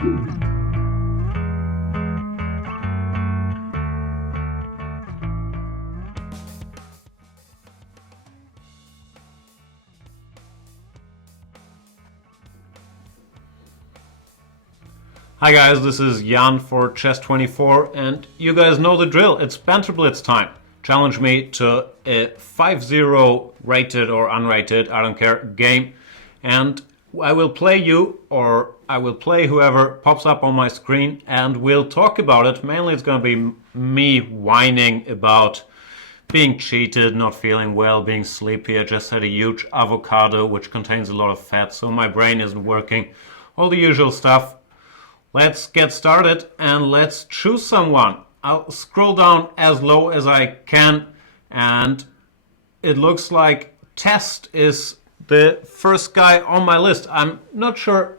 Hi guys, this is Jan for Chess24, and you guys know the drill. It's Banter Blitz time. Challenge me to a 5-0 rated or unrated, I don't care, game. And I will play you, or I will play whoever pops up on my screen, and we'll talk about it. Mainly it's going to be me whining about being cheated, not feeling well, being sleepy. I just had a huge avocado which contains a lot of fat, so my brain isn't working. All the usual stuff. Let's get started and let's choose someone. I'll scroll down as low as I can, and it looks like Test is the first guy on my list. I'm not sure.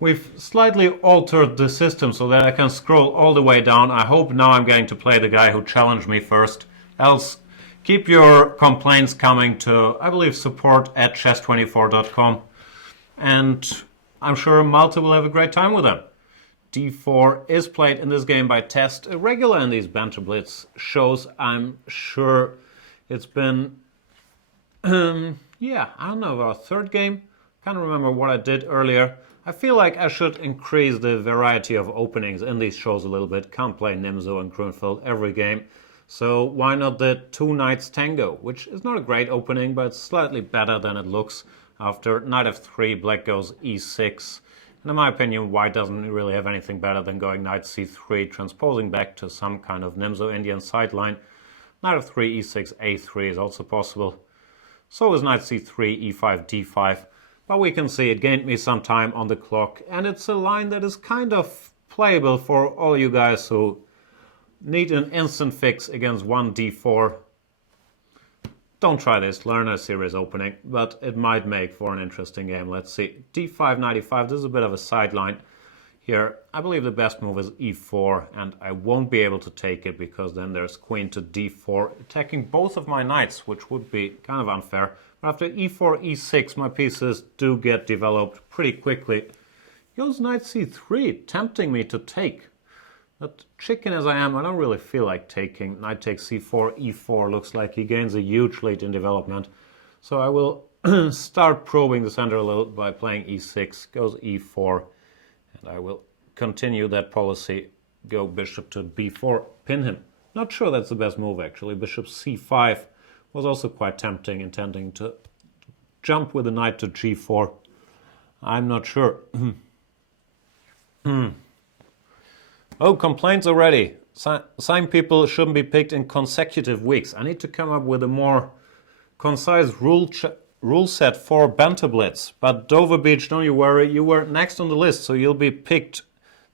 We've slightly altered the system so that I can scroll all the way down. I hope now I'm going to play the guy who challenged me first. Else, keep your complaints coming to, I believe, support@chess24.com. And I'm sure Malta will have a great time with them. d4 is played in this game by Test, a regular in these Banter Blitz shows. I'm sure it's been, I don't know, our third game. Can't remember what I did earlier. I feel like I should increase the variety of openings in these shows a little bit. Can't play Nimzo and Grunfeld every game. So why not the 2 Knights Tango, which is not a great opening, but it's slightly better than it looks. After Knight f3, black goes e6. And in my opinion, white doesn't really have anything better than going Knight c3, transposing back to some kind of Nimzo Indian sideline. Knight f3, e6, a3 is also possible. So is Knight c3, e5, d5. But we can see it gained me some time on the clock, and it's a line that is kind of playable for all you guys who need an instant fix against one d4. Don't try this, learn a serious opening, but it might make for an interesting game. Let's see. d5, knight e5, this is a bit of a sideline here. I believe the best move is e4, and I won't be able to take it because then there's queen to d4, attacking both of my knights, which would be kind of unfair. After e4, e6, my pieces do get developed pretty quickly. Goes knight c3, tempting me to take. But chicken as I am, I don't really feel like taking. Knight takes c4, e4, looks like he gains a huge lead in development. So I will start probing the center a little by playing e6, goes e4, and I will continue that policy, go bishop to b4, pin him. Not sure that's the best move actually. Bishop c5 was also quite tempting, intending to jump with the knight to g4. I'm not sure. Oh, complaints already. Some people shouldn't be picked in consecutive weeks. I need to come up with a more concise rule set for Banter Blitz. But Dover Beach, don't you worry, you were next on the list, so you'll be picked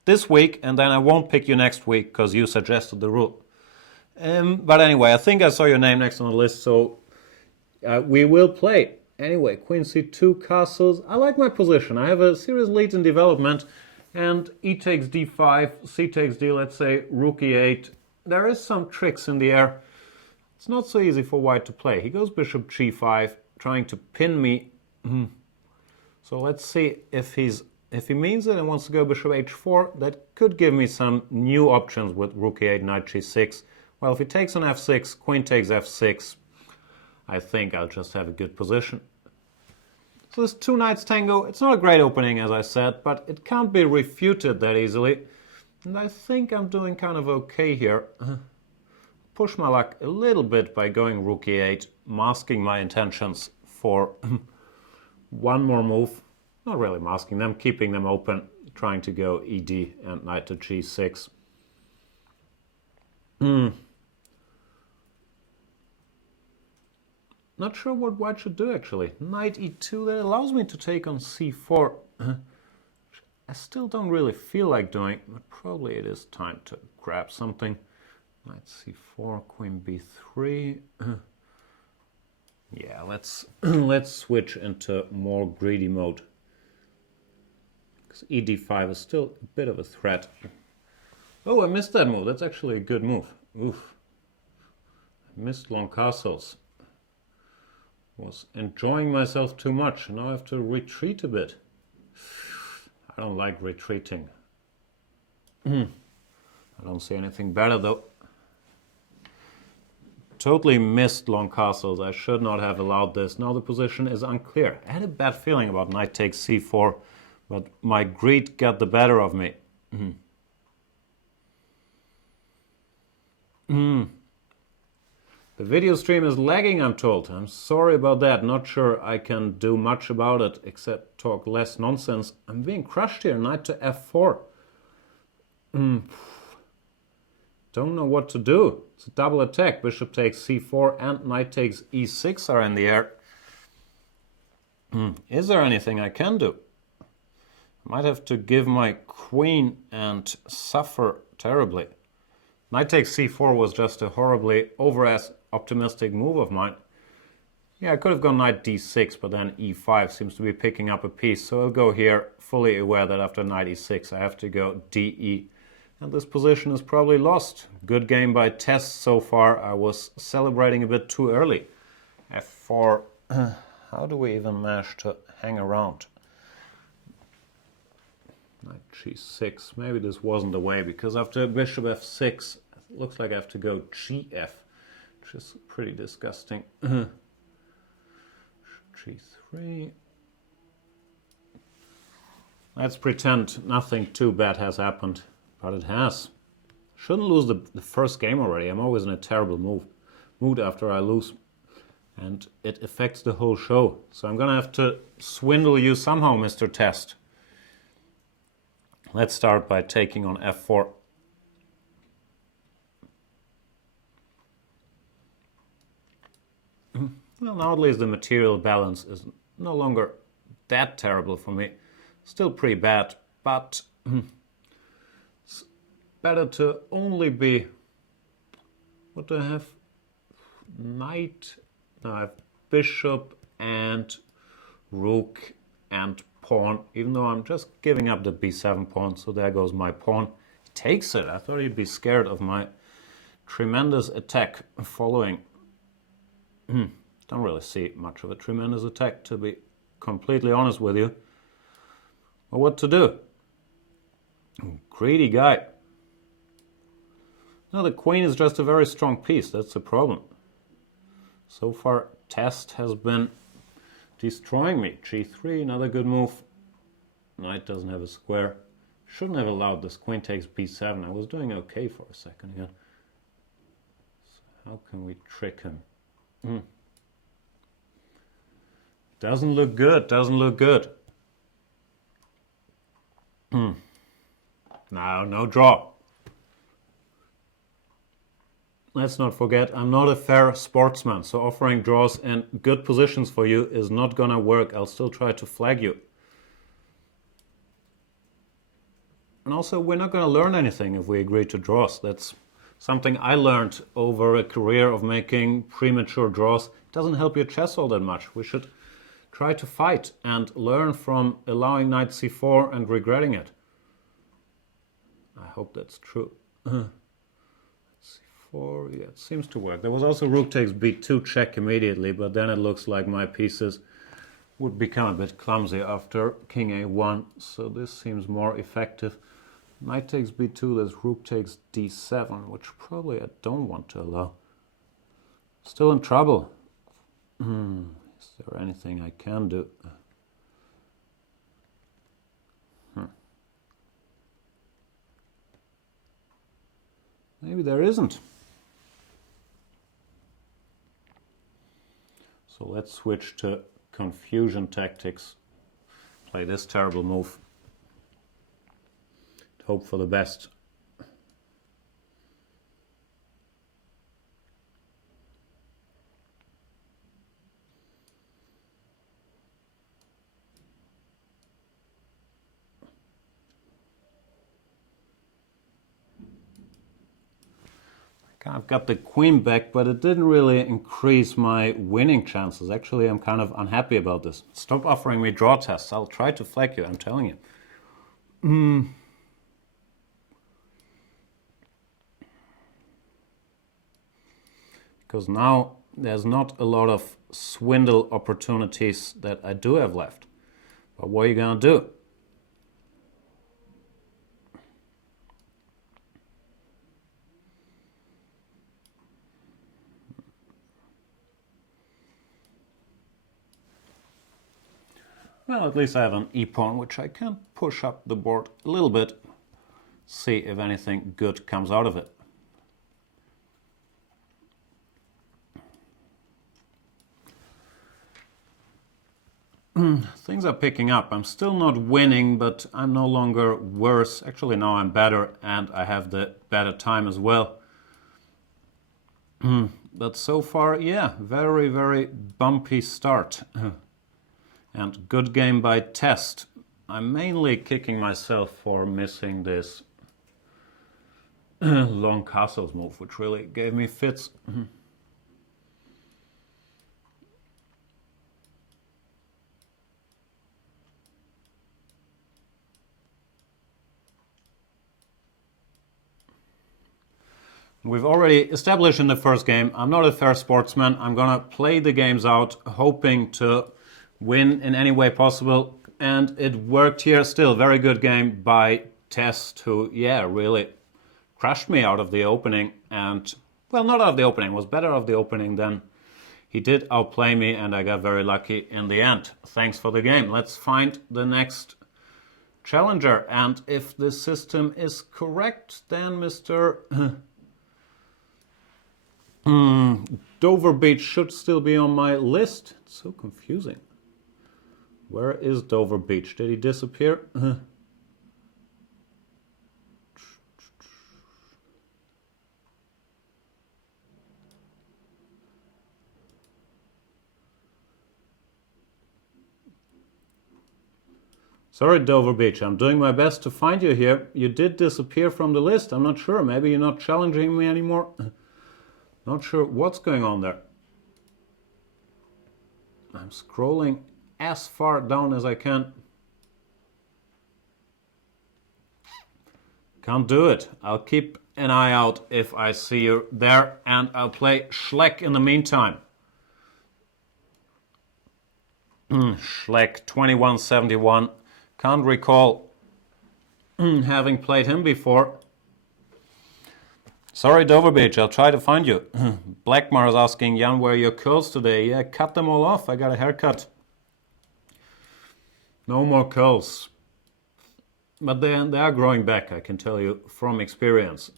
this week, and then I won't pick you next week because you suggested the rule. But anyway, I think I saw your name next on the list, so we will play. Anyway, queen c2, castles. I like my position. I have a serious lead in development. And e takes d5, c takes d, let's say rook e8. There is some tricks in the air. It's not so easy for white to play. He goes bishop g5, trying to pin me. So let's see if he means it and wants to go bishop h4. That could give me some new options with rook e8, knight g6. Well, if he takes on f6, queen takes f6, I think I'll just have a good position. So this 2 Knights Tango, it's not a great opening as I said, but it can't be refuted that easily. And I think I'm doing kind of okay here. Push my luck a little bit by going rook e8, masking my intentions for one more move. Not really masking them, keeping them open, trying to go ed and knight to g6. Not sure what white should do actually. Knight e2, that allows me to take on c4. I still don't really feel like doing, but probably it is time to grab something. Knight c4, queen b3. Yeah, let's switch into more greedy mode. Because ed5 is still a bit of a threat. Oh, I missed that move. That's actually a good move. Oof. I missed long castles. Was enjoying myself too much. Now I have to retreat a bit. I don't like retreating. I don't see anything better though. Totally missed long castles. I should not have allowed this. Now the position is unclear. I had a bad feeling about knight takes c4, but my greed got the better of me. The video stream is lagging, I'm told. I'm sorry about that. Not sure I can do much about it except talk less nonsense. I'm being crushed here. Knight to f4. Don't know what to do. It's a double attack. Bishop takes c4 and knight takes e6 are in the air. Is there anything I can do? I might have to give my queen and suffer terribly. Knight takes c4 was just a horribly optimistic move of mine. Yeah, I could have gone knight d6, but then e5 seems to be picking up a piece. So I'll go here, fully aware that after knight e6 I have to go de. And this position is probably lost. Good game by Test so far. I was celebrating a bit too early. f4. How do we even manage to hang around? Knight g6. Maybe this wasn't the way, because after bishop f6, it looks like I have to go gf, which is pretty disgusting. g3. Let's pretend nothing too bad has happened. But it has. Shouldn't lose the first game already. I'm always in a terrible mood after I lose. And it affects the whole show. So I'm going to have to swindle you somehow, Mr. Test. Let's start by taking on f4. Well, now at least the material balance is no longer that terrible for me. Still pretty bad, but better to only be, what do I have? Knight, no, I have bishop and rook and pawn, even though I'm just giving up the b7 pawn, so there goes my pawn. He takes it. I thought he'd be scared of my tremendous attack following. Don't really see much of a tremendous attack, to be completely honest with you. But what to do? Greedy guy. No, the queen is just a very strong piece. That's the problem. So far, Test has been destroying me. g3, another good move. Knight doesn't have a square. Shouldn't have allowed this. Queen takes b7. I was doing okay for a second again. So how can we trick him? Doesn't look good. Doesn't look good. Now, no draw. Let's not forget, I'm not a fair sportsman, so offering draws in good positions for you is not gonna work. I'll still try to flag you. And also, we're not gonna learn anything if we agree to draws. That's something I learned over a career of making premature draws. It doesn't help your chess all that much. We should try to fight and learn from allowing knight c4 and regretting it. I hope that's true. c4, yeah, it seems to work. There was also rook takes b2 check immediately, but then it looks like my pieces would become a bit clumsy after king a1, so this seems more effective. Knight takes b2, there's rook takes d7, which probably I don't want to allow. Still in trouble. Is there anything I can do? Maybe there isn't. So let's switch to confusion tactics. Play this terrible move. Hope for the best. I've got the queen back, but it didn't really increase my winning chances. Actually, I'm kind of unhappy about this. Stop offering me draw tests. I'll try to flag you, I'm telling you. Because now there's not a lot of swindle opportunities that I do have left. But what are you going to do? Well, at least I have an e-pawn, which I can push up the board a little bit, see if anything good comes out of it. Things are picking up. I'm still not winning, but I'm no longer worse. Actually, now I'm better, and I have the better time as well. But so far, yeah, very, very bumpy start. And good game by Test. I'm mainly kicking myself for missing this long castles move, which really gave me fits. We've already established in the first game, I'm not a fair sportsman. I'm gonna play the games out, hoping to win in any way possible. And it worked here still. Very good game by Test, who, yeah, really crushed me out of the opening. And, well, not out of the opening, was better out of the opening than he did outplay me, and I got very lucky in the end. Thanks for the game. Let's find the next challenger. And if the system is correct, then Mr. Dover Beach should still be on my list. It's so confusing. Where is Dover Beach? Did he disappear? Sorry, Dover Beach. I'm doing my best to find you here. You did disappear from the list. I'm not sure. Maybe you're not challenging me anymore. Not sure what's going on there. I'm scrolling as far down as I can. Can't do it. I'll keep an eye out if I see you there, and I'll play Schleck in the meantime. Schleck 2171. Can't recall having played him before. Sorry, Dover Beach, I'll try to find you. Blackmar is asking, Jan, where are your curls today? Yeah, cut them all off. I got a haircut. No more curls. But they are growing back, I can tell you from experience.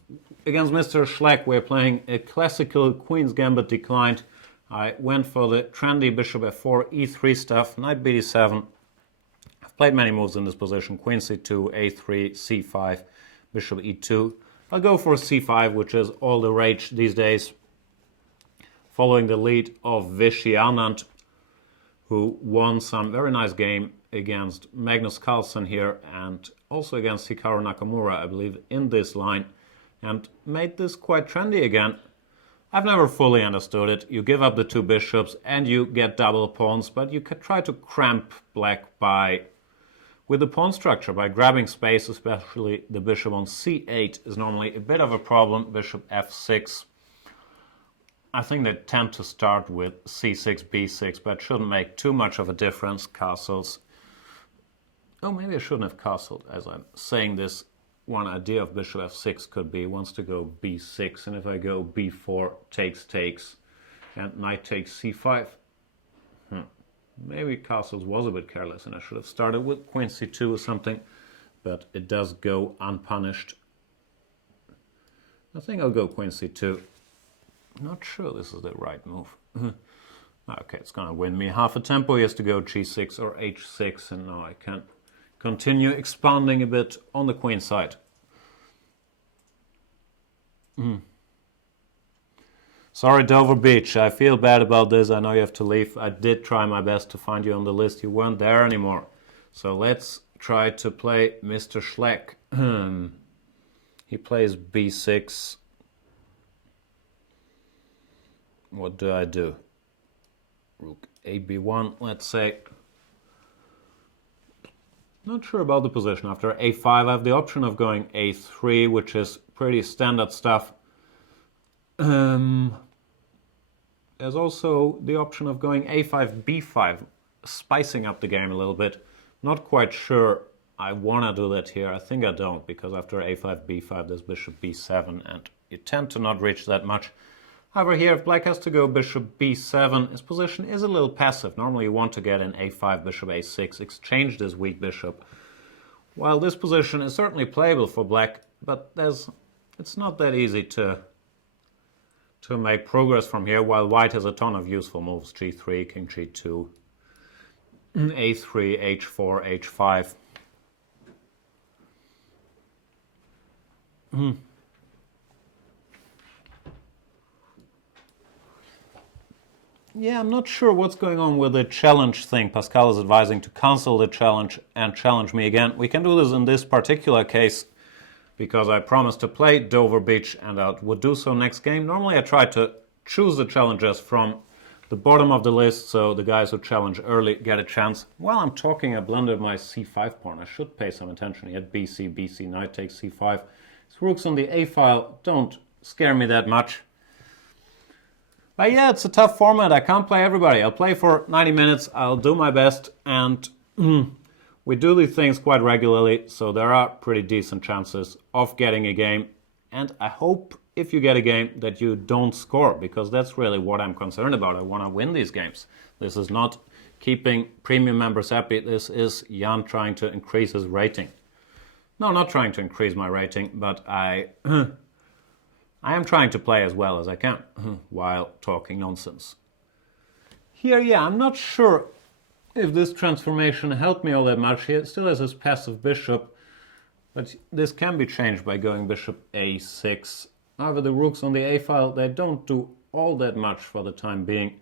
Against Mr. Schleck, we're playing a classical Queen's Gambit declined. I went for the trendy Bishop f4, e3 stuff, Knight bd7. I've played many moves in this position. Queen c2, a3, c5, Bishop e2. I'll go for c5, which is all the rage these days, following the lead of Vishy Anand, who won some very nice game against Magnus Carlsen here, and also against Hikaru Nakamura, I believe, in this line, and made this quite trendy again. I've never fully understood it. You give up the two bishops and you get double pawns, but you could try to cramp black with the pawn structure by grabbing space, especially the bishop on c8 is normally a bit of a problem. Bishop f6. I think they tend to start with c6, b6, but it shouldn't make too much of a difference. Castles. Oh, maybe I shouldn't have castled. As I'm saying this, one idea of bishop f6 could be wants to go b6, and if I go b4, takes, and knight takes c5. Maybe castles was a bit careless, and I should have started with queen c2 or something, but it does go unpunished. I think I'll go queen c2. Not sure this is the right move. Okay, it's going to win me half a tempo. He has to go g6 or h6, and now I can continue expanding a bit on the queen side. Sorry, Dover Beach, I feel bad about this. I know you have to leave. I did try my best to find you on the list. You weren't there anymore. So let's try to play Mr. Schleck. He plays b6. What do I do? Rook ab1, let's say. Not sure about the position. After a5, I have the option of going a3, which is pretty standard stuff. There's also the option of going a5, b5, spicing up the game a little bit. Not quite sure I want to do that here. I think I don't, because after a5, b5, there's bishop b7, and you tend to not reach that much. However, here if black has to go bishop b7, his position is a little passive. Normally you want to get in a5, bishop a6, exchange this weak bishop. While this position is certainly playable for black, but it's not that easy to make progress from here, while white has a ton of useful moves. g3, king g2, a3, h4, h5. Yeah, I'm not sure what's going on with the challenge thing. Pascal is advising to cancel the challenge and challenge me again. We can do this in this particular case because I promised to play Dover Beach and I would do so next game. Normally I try to choose the challengers from the bottom of the list so the guys who challenge early get a chance. While I'm talking, I blundered my c5 pawn. I should pay some attention. He had bc, bc, knight takes c5. His rooks on the a file don't scare me that much. But yeah, it's a tough format. I can't play everybody. I'll play for 90 minutes. I'll do my best. And we do these things quite regularly. So there are pretty decent chances of getting a game. And I hope if you get a game that you don't score. Because that's really what I'm concerned about. I want to win these games. This is not keeping premium members happy. This is Jan trying to increase his rating. No, not trying to increase my rating. But I am trying to play as well as I can while talking nonsense. Here, yeah, I'm not sure if this transformation helped me all that much. He still has his passive bishop, but this can be changed by going bishop a6. However, the rooks on the a file, they don't do all that much for the time being.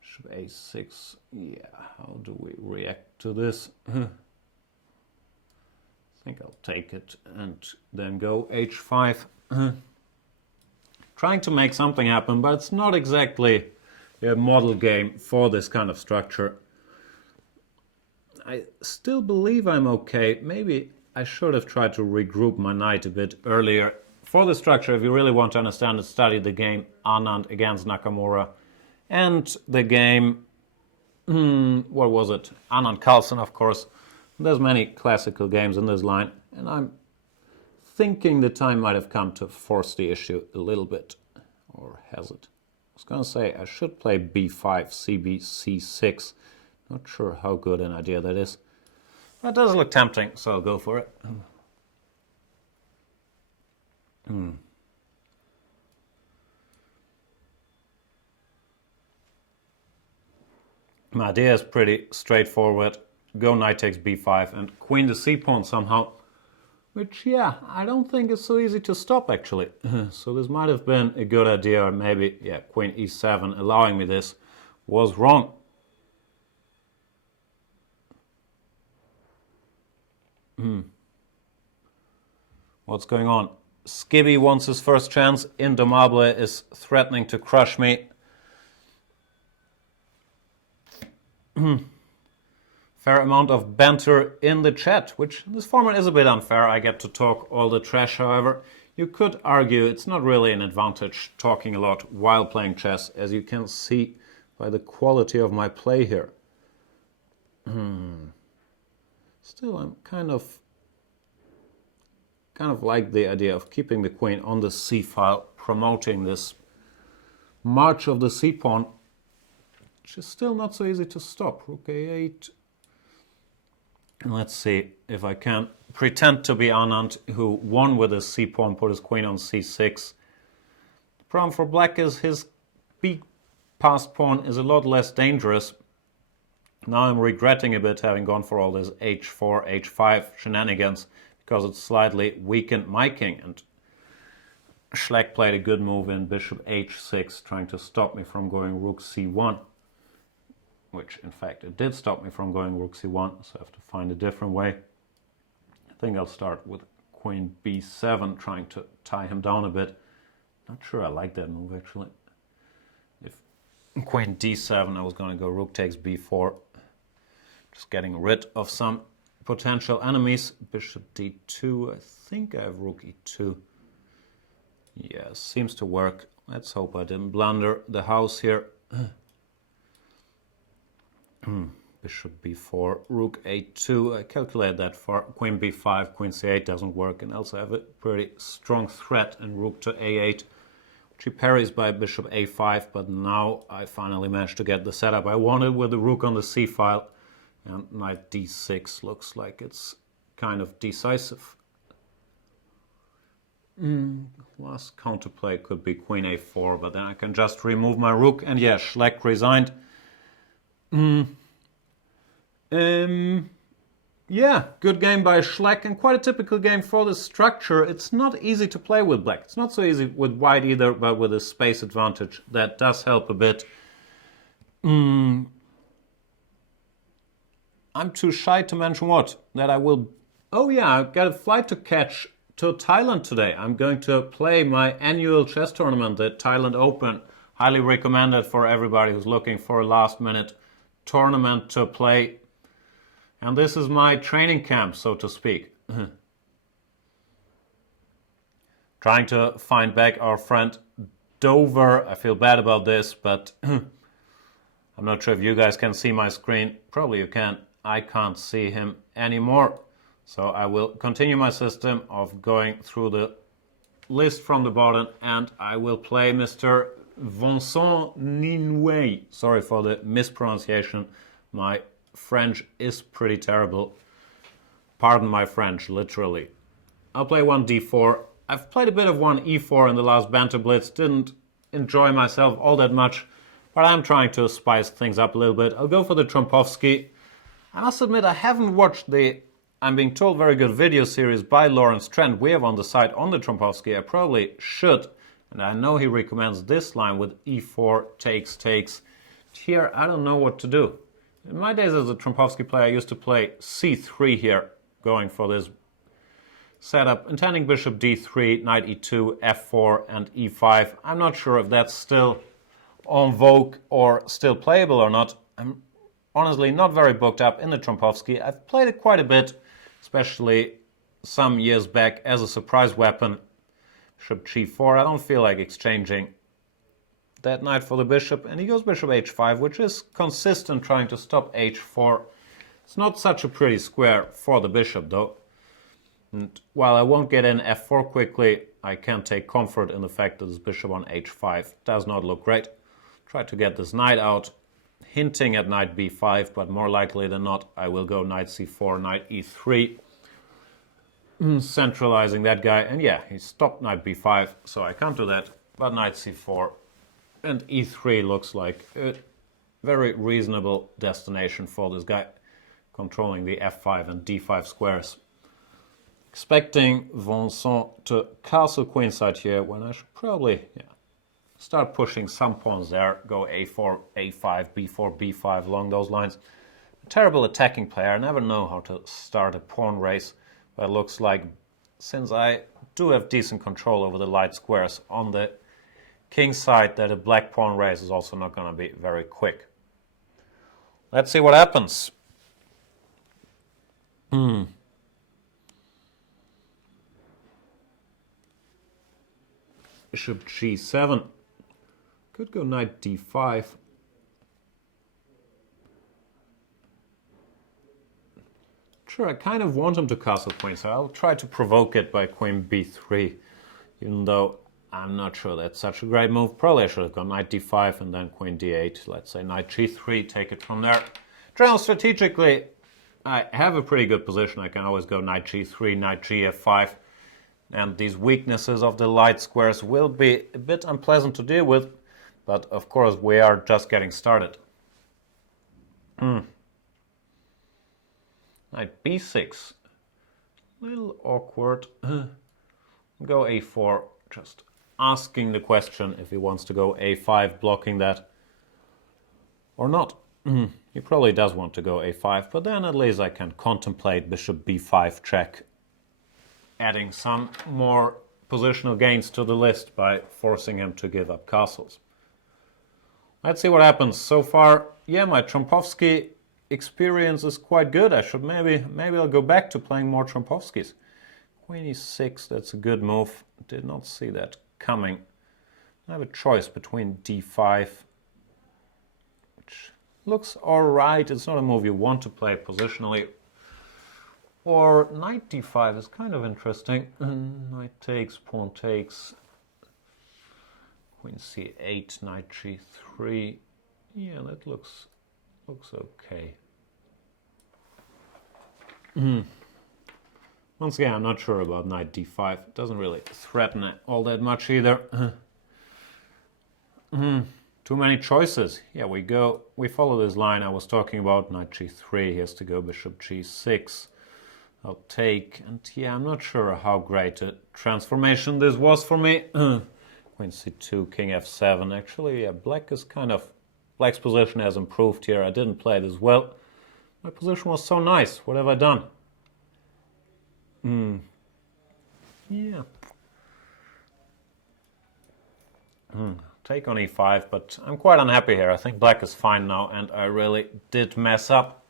Bishop a6, yeah, how do we react to this? I think I'll take it and then go h5. Trying to make something happen, but it's not exactly a model game for this kind of structure. I still believe I'm okay. Maybe I should have tried to regroup my knight a bit earlier. For the structure, if you really want to understand it, study the game Anand against Nakamura and the game, what was it? Anand Carlsen, of course. There's many classical games in this line, and I'm thinking the time might have come to force the issue a little bit. Or has it? I was going to say I should play b5, cb, c6. Not sure how good an idea that is. That does look tempting, so I'll go for it. My idea is pretty straightforward. Go knight takes b5 and queen to c-pawn somehow. Which, yeah, I don't think is so easy to stop, actually. So this might have been a good idea, or maybe, yeah, queen e7 allowing me this was wrong. What's going on? Skibby wants his first chance. Indomable is threatening to crush me. Fair amount of banter in the chat, which this format is a bit unfair. I get to talk all the trash, however. You could argue it's not really an advantage talking a lot while playing chess, as you can see by the quality of my play here. Still, I'm kind of like the idea of keeping the queen on the c-file, promoting this march of the c-pawn, which is still not so easy to stop. Rook a8. Let's see if I can pretend to be Anand, who won with his c-pawn, put his queen on c6. The problem for black is his b-passed pawn is a lot less dangerous. Now I'm regretting a bit having gone for all this h4, h5 shenanigans, because it slightly weakened my king. And Schleck played a good move in bishop h6, trying to stop me from going rook c1. Which, in fact, it did stop me from going rook c1, so I have to find a different way. I think I'll start with queen b7, trying to tie him down a bit. Not sure I like that move, actually. If queen d7, I was going to go rook takes b4. Just getting rid of some potential enemies. Bishop d2, I think I have rook e2. Yeah, seems to work. Let's hope I didn't blunder the house here. Bishop b4, rook a2. I calculate that far. Queen b5, queen c8 doesn't work, and also have a pretty strong threat in rook to a8. She parries by bishop a5, but now I finally managed to get the setup I wanted with the rook on the c file, and knight d6 looks like it's kind of decisive. Last counterplay could be queen a4, but then I can just remove my rook, and yeah, Schleck resigned. Yeah, good game by Schleck, and quite a typical game for this structure. It's not easy to play with black. It's not so easy with white either, but with a space advantage, that does help a bit. I'm too shy to mention what? That I will... Oh yeah, I've got a flight to catch to Thailand today. I'm going to play my annual chess tournament, the Thailand Open. Highly recommended for everybody who's looking for a last-minute tournament to play. And this is my training camp, so to speak. Trying to find back our friend Dover. I feel bad about this, but I'm not sure if you guys can see my screen. Probably you can. I can't see him anymore. So I will continue my system of going through the list from the bottom, and I will play Mr. Vincent Ninway. Sorry for the mispronunciation. My French is pretty terrible. Pardon my French, literally. I'll play one d4. I've played a bit of one e4 in the last Banter Blitz. Didn't enjoy myself all that much, but I'm trying to spice things up a little bit. I'll go for the Trompovsky. I must admit I haven't watched the, I'm being told, very good video series by Lawrence Trent we have on the site on the Trompovsky. I probably should. And I know he recommends this line with e4, takes. Here, I don't know what to do. In my days as a Trompovsky player, I used to play c3 here, going for this setup, intending bishop d3, knight e2, f4, and e5. I'm not sure if that's still en vogue or still playable or not. I'm honestly not very booked up in the Trompovsky. I've played it quite a bit, especially some years back as a surprise weapon. Bishop g4, I don't feel like exchanging that knight for the bishop, and he goes bishop h5, which is consistent, trying to stop h4. It's not such a pretty square for the bishop, though. And while I won't get in f4 quickly, I can take comfort in the fact that this bishop on h5 does not look great. Try to get this knight out, hinting at knight b5, but more likely than not, I will go knight c4, knight e3, centralizing that guy. And yeah, he stopped knight b5, so I can't do that, but knight c4. And e3 looks like a very reasonable destination for this guy, controlling the f5 and d5 squares. Expecting Vincent to castle queenside here, when I should probably start pushing some pawns there, go a4, a5, b4, b5, along those lines. A terrible attacking player. I never know how to start a pawn race, but it looks like, since I do have decent control over the light squares on the king side, that a black pawn race is also not going to be very quick. Let's see what happens. Bishop g7. Could go knight d5. Sure, I kind of want him to castle queen, so I'll try to provoke it by queen b3, even though I'm not sure that's such a great move. Probably I should have gone knight d5 and then queen d8. Let's say knight g3, take it from there. Generally, strategically, I have a pretty good position. I can always go knight g3, knight gf5. And these weaknesses of the light squares will be a bit unpleasant to deal with. But of course, we are just getting started. Knight b6. A little awkward. Go a4, just asking the question if he wants to go a5, blocking that or not. He probably does want to go a5, but then at least I can contemplate bishop b5 check, adding some more positional gains to the list by forcing him to give up castles. Let's see what happens. So far, yeah, my Trompovsky experience is quite good. I should maybe I'll go back to playing more Trompovskys. Queen e6, that's a good move. Did not see that coming. I have a choice between d5, which looks alright. It's not a move you want to play positionally. Or knight d5 is kind of interesting. Knight takes, pawn takes. Queen c8, knight g3. Yeah, that looks okay. Once again, I'm not sure about knight d5. It doesn't really threaten it all that much either. Too many choices. Yeah, we follow this line I was talking about. Knight g3, he has to go bishop g6. I'll take, and yeah, I'm not sure how great a transformation this was for me. Queen c2, king f7. Actually, yeah, black's position has improved here. I didn't play it as well. My position was so nice. What have I done? Yeah. Take on e5, but I'm quite unhappy here. I think black is fine now, and I really did mess up.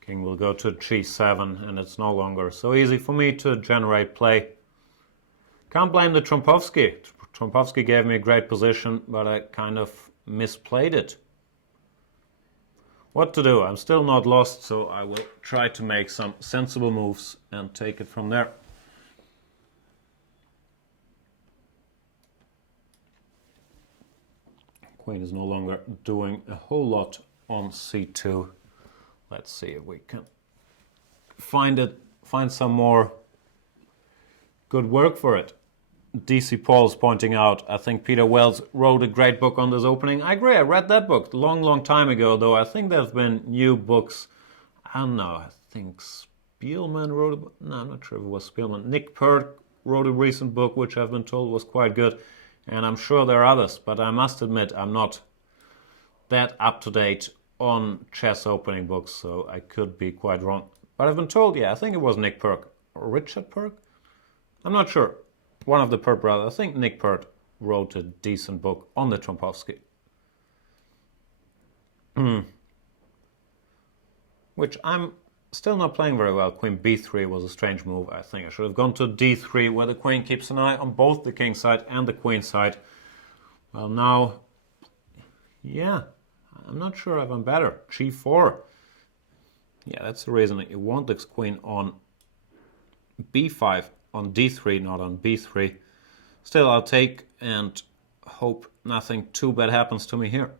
King will go to g7, and it's no longer so easy for me to generate play. Can't blame the Trompowsky. Trompowsky gave me a great position, but I kind of misplayed it. What to do? I'm still not lost, so I will try to make some sensible moves and take it from there. Queen is no longer doing a whole lot on c2. Let's see if we can find some more good work for it. DC Paul's pointing out, I think Peter Wells wrote a great book on this opening. I agree, I read that book a long time ago, though I think there's been new books. I don't know, I think Spielman wrote a book. No, I'm not sure if it was Spielman. Nick Pert wrote a recent book, which I've been told was quite good. And I'm sure there are others, but I must admit I'm not that up-to-date on chess opening books, so I could be quite wrong. But I've been told, yeah, I think it was Nick Perk. Or Richard Perk? I'm not sure. One of the Pert brothers, I think Nick Pert, wrote a decent book on the Trompowsky. Which I'm still not playing very well. Queen b3 was a strange move. I think I should have gone to d3, where the queen keeps an eye on both the king side and the queen side. Well, now, yeah, I'm not sure if I'm better. g4. Yeah, that's the reason that you want this queen on b5, on d3, not on b3. Still, I'll take and hope nothing too bad happens to me here.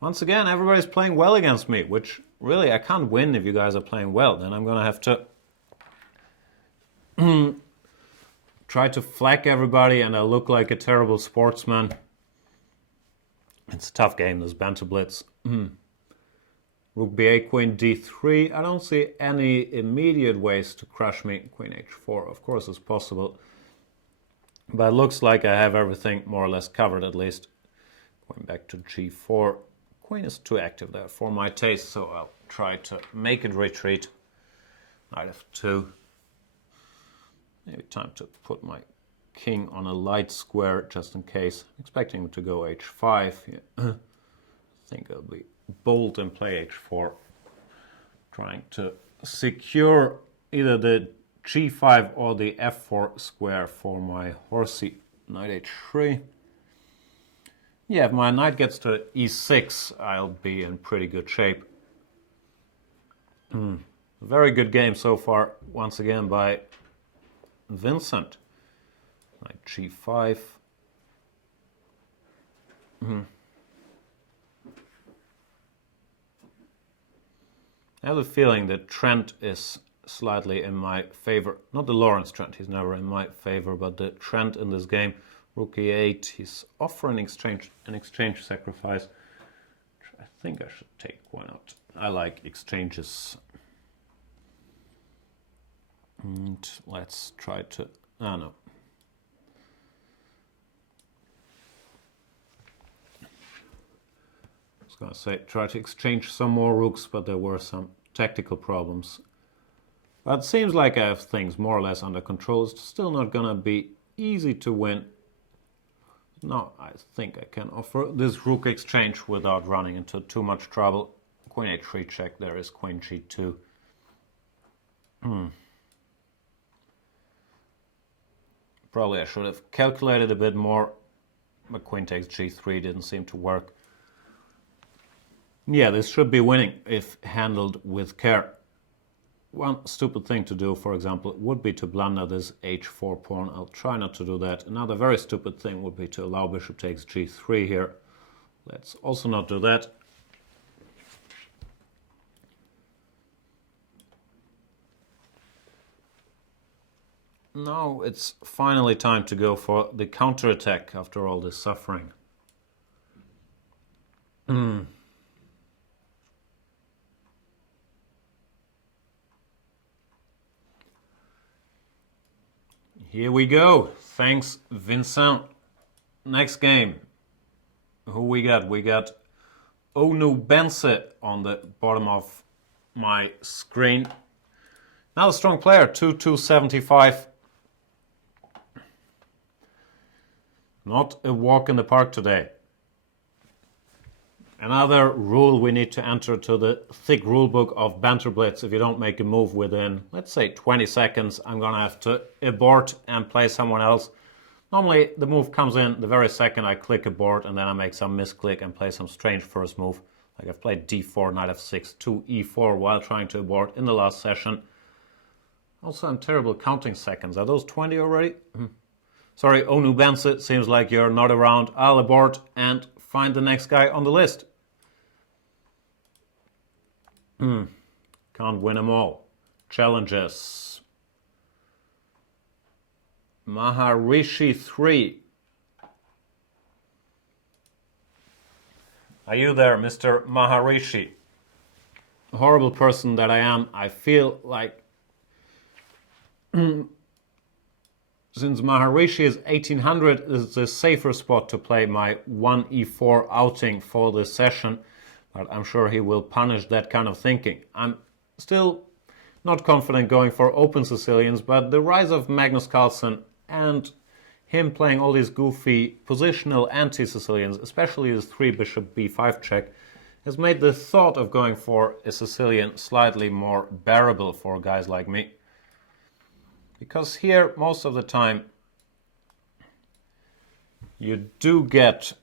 Once again, everybody's playing well against me, which really I can't win if you guys are playing well. Then I'm going to have to try to flack everybody and I look like a terrible sportsman. It's a tough game, this Banter Blitz. Rook b8, queen d3. I don't see any immediate ways to crush me. Queen h4, of course, is possible. But it looks like I have everything more or less covered, at least. Going back to g4. Queen is too active there for my taste, so I'll try to make it retreat. Knight f2. Maybe time to put my king on a light square, just in case. Expecting him to go h5. Yeah. I think I'll be bold and play h4. Trying to secure either the g5 or the f4 square for my horsey. Knight h3. Yeah, if my knight gets to e6, I'll be in pretty good shape. Very good game so far, once again, by Vincent. Knight g5. I have a feeling that trend is slightly in my favor. Not the Lawrence trend, he's never in my favor, but the trend in this game. Rook e8, he's offering an exchange sacrifice, which I think I should take. Why not? I like exchanges. And let's try to... Oh, no. I was going to say, try to exchange some more rooks, but there were some tactical problems. But it seems like I have things more or less under control. It's still not going to be easy to win. No, I think I can offer this rook exchange without running into too much trouble. Queen h3 check, there is queen g2. Probably I should have calculated a bit more, but queen takes g3 didn't seem to work. Yeah, this should be winning if handled with care. One stupid thing to do, for example, would be to blunder this h4 pawn. I'll try not to do that. Another very stupid thing would be to allow bishop takes g3 here. Let's also not do that. Now it's finally time to go for the counterattack after all this suffering. Here we go. Thanks, Vincent. Next game. Who we got? We got Onu Bense on the bottom of my screen. Another strong player, 2-2-75. Not a walk in the park today. Another rule we need to enter to the thick rulebook of Banter Blitz. If you don't make a move within, let's say, 20 seconds, I'm going to have to abort and play someone else. Normally, the move comes in the very second I click abort, and then I make some misclick and play some strange first move. Like I've played d4, knight f6, 2 e4 while trying to abort in the last session. Also, I'm terrible counting seconds. Are those 20 already? Sorry, Onu Bense, seems like you're not around. I'll abort and find the next guy on the list. Can't win them all. Challenges. Maharishi 3. Are you there, Mr. Maharishi? A horrible person that I am, I feel like since Maharishi is 1800, this is a safer spot to play my 1e4 outing for this session. But I'm sure he will punish that kind of thinking. I'm still not confident going for open Sicilians, but the rise of Magnus Carlsen and him playing all these goofy positional anti-Sicilians, especially his 3-bishop b5 check, has made the thought of going for a Sicilian slightly more bearable for guys like me. Because here, most of the time, you do get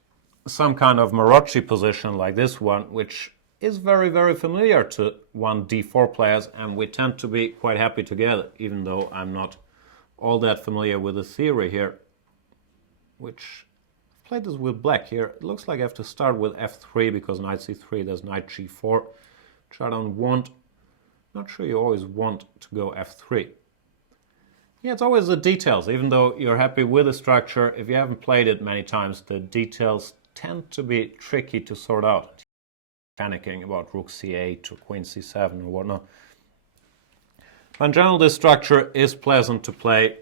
some kind of Marocci position like this one, which is very, very familiar to 1d4 players, and we tend to be quite happy together, even though I'm not all that familiar with the theory here, which I've played this with black here. It looks like I have to start with f3 because knight c3, there's knight g4, which I don't want. Not sure you always want to go f3. Yeah, it's always the details. Even though you're happy with the structure, if you haven't played it many times, the details tend to be tricky to sort out. Panicking about rook c8 or queen c7 or whatnot. But in general, this structure is pleasant to play.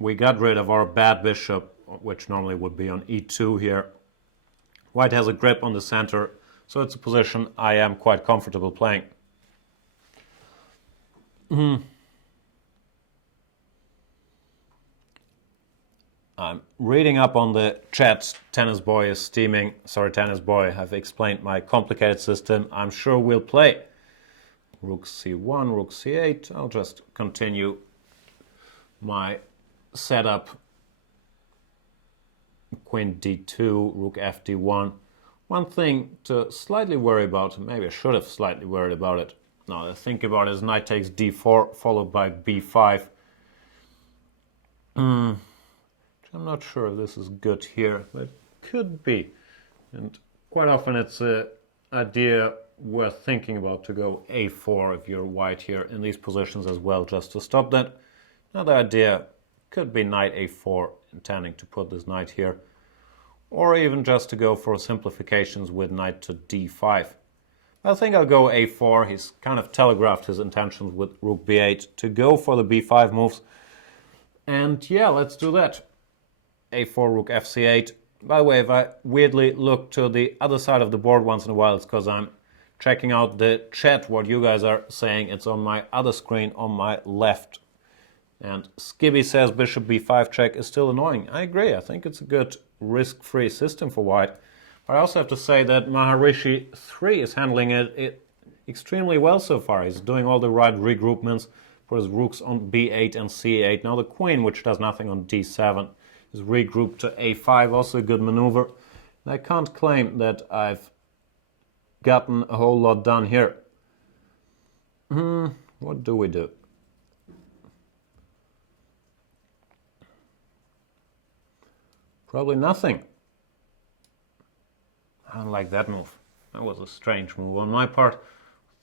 We got rid of our bad bishop, which normally would be on e2 here. White has a grip on the center, so it's a position I am quite comfortable playing. I'm reading up on the chat. Tennis Boy is steaming. Sorry, Tennis Boy, I've explained my complicated system. I'm sure we'll play. Rook c1, rook c8. I'll just continue my setup. Queen d2, rook fd1. One thing to slightly worry about, maybe I should have slightly worried about it. Now, to think about it is knight takes d4, followed by b5. I'm not sure if this is good here, but it could be. And quite often it's an idea worth thinking about to go a4 if you're white here in these positions as well, just to stop that. Another idea could be knight a4, intending to put this knight here. Or even just to go for simplifications with knight to d5. I think I'll go a4. He's kind of telegraphed his intentions with rook b8 to go for the b5 moves. And yeah, let's do that. a4, rook fc8. By the way, if I weirdly look to the other side of the board once in a while, it's because I'm checking out the chat, what you guys are saying. It's on my other screen on my left. And Skibby says bishop b5 check is still annoying. I agree. I think it's a good risk-free system for white. But I also have to say that Maharishi 3 is handling it extremely well so far. He's doing all the right regroupments for his rooks on b8 and c8. Now the queen, which does nothing on d7, is regrouped to a5, also a good maneuver. And I can't claim that I've gotten a whole lot done here. What do we do? Probably nothing. I don't like that move. That was a strange move on my part.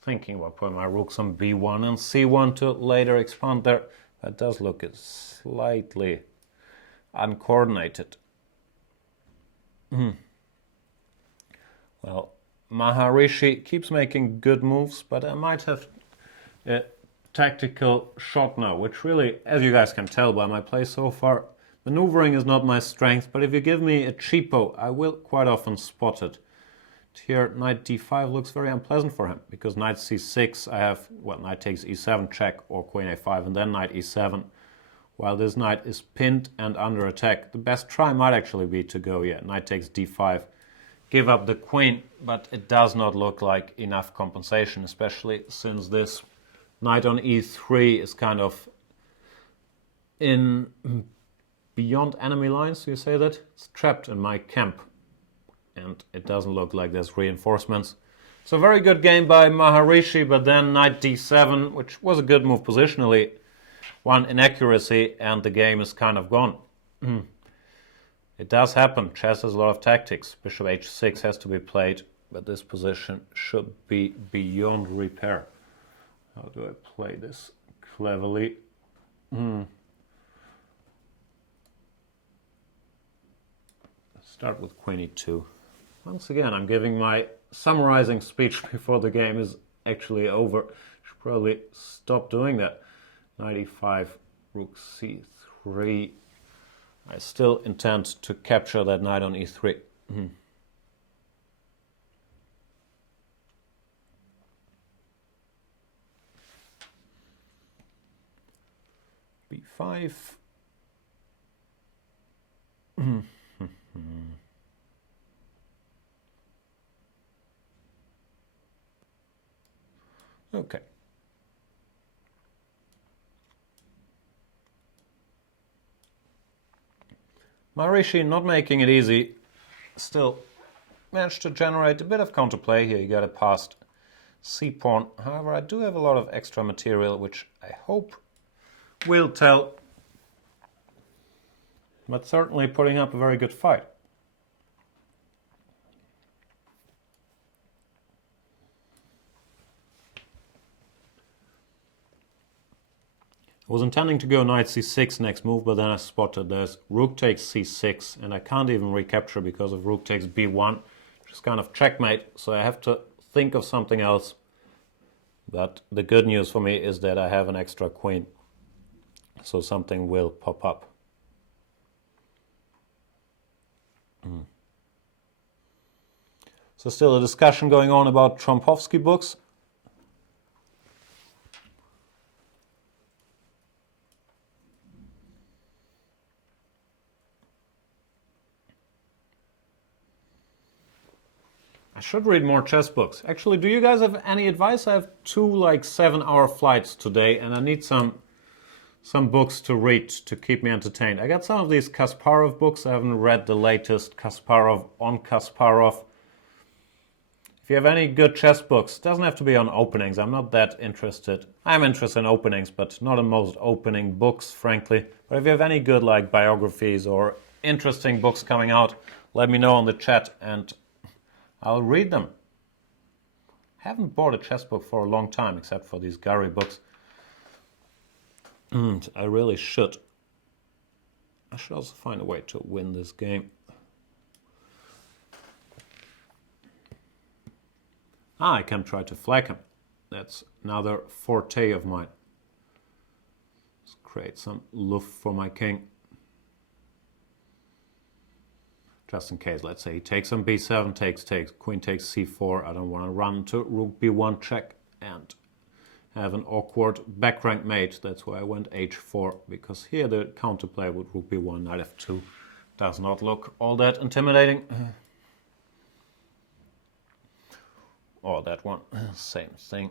Thinking about putting my rooks on b1 and c1 to later expand there. That does look slightly uncoordinated. Well, Maharishi keeps making good moves, but I might have a tactical shot now, which really, as you guys can tell by my play so far, maneuvering is not my strength, but if you give me a cheapo, I will quite often spot it. Here, knight d5 looks very unpleasant for him, because knight c6, I have, well, knight takes e7 check, or queen a5, and then knight e7. While this knight is pinned and under attack, the best try might actually be to go, knight takes d5, give up the queen, but it does not look like enough compensation, especially since this knight on e3 is kind of in beyond enemy lines, do you say that? It's trapped in my camp, and it doesn't look like there's reinforcements. So very good game by Maharishi, but then knight d7, which was a good move positionally, one inaccuracy, and the game is kind of gone. It does happen. Chess has a lot of tactics. Bishop h6 has to be played, but this position should be beyond repair. How do I play this cleverly? Let's start with queen e2. Once again, I'm giving my summarizing speech before the game is actually over. Should probably stop doing that. Knight e5, rook c3. I still intend to capture that knight on e3. b5. Okay. Maharishi not making it easy, still managed to generate a bit of counterplay here. You got it past c-pawn. However, I do have a lot of extra material, which I hope will tell. But certainly putting up a very good fight. I was intending to go knight c6 next move, but then I spotted there's rook takes c6, and I can't even recapture because of rook takes b1, which is kind of checkmate, so I have to think of something else. But the good news for me is that I have an extra queen, so something will pop up. So still a discussion going on about Trompovsky books. I should read more chess books. Actually, do you guys have any advice? I have 2 7-hour flights today, and I need some books to read to keep me entertained. I got some of these Kasparov books. I haven't read the latest Kasparov on Kasparov. If you have any good chess books, it doesn't have to be on openings. I'm not that interested. I'm interested in openings, but not in most opening books, frankly. But if you have any good biographies or interesting books coming out, let me know in the chat and I'll read them. I haven't bought a chess book for a long time, except for these Gary books. And I really should. I should also find a way to win this game. I can try to flag him. That's another forte of mine. Let's create some luft for my king. Just in case, let's say he takes on b7, takes, queen takes c4. I don't want to run to rook b1 check and have an awkward back rank mate. That's why I went h4, because here the counterplay with rook b1, knight f2 does not look all that intimidating. Or that one, same thing.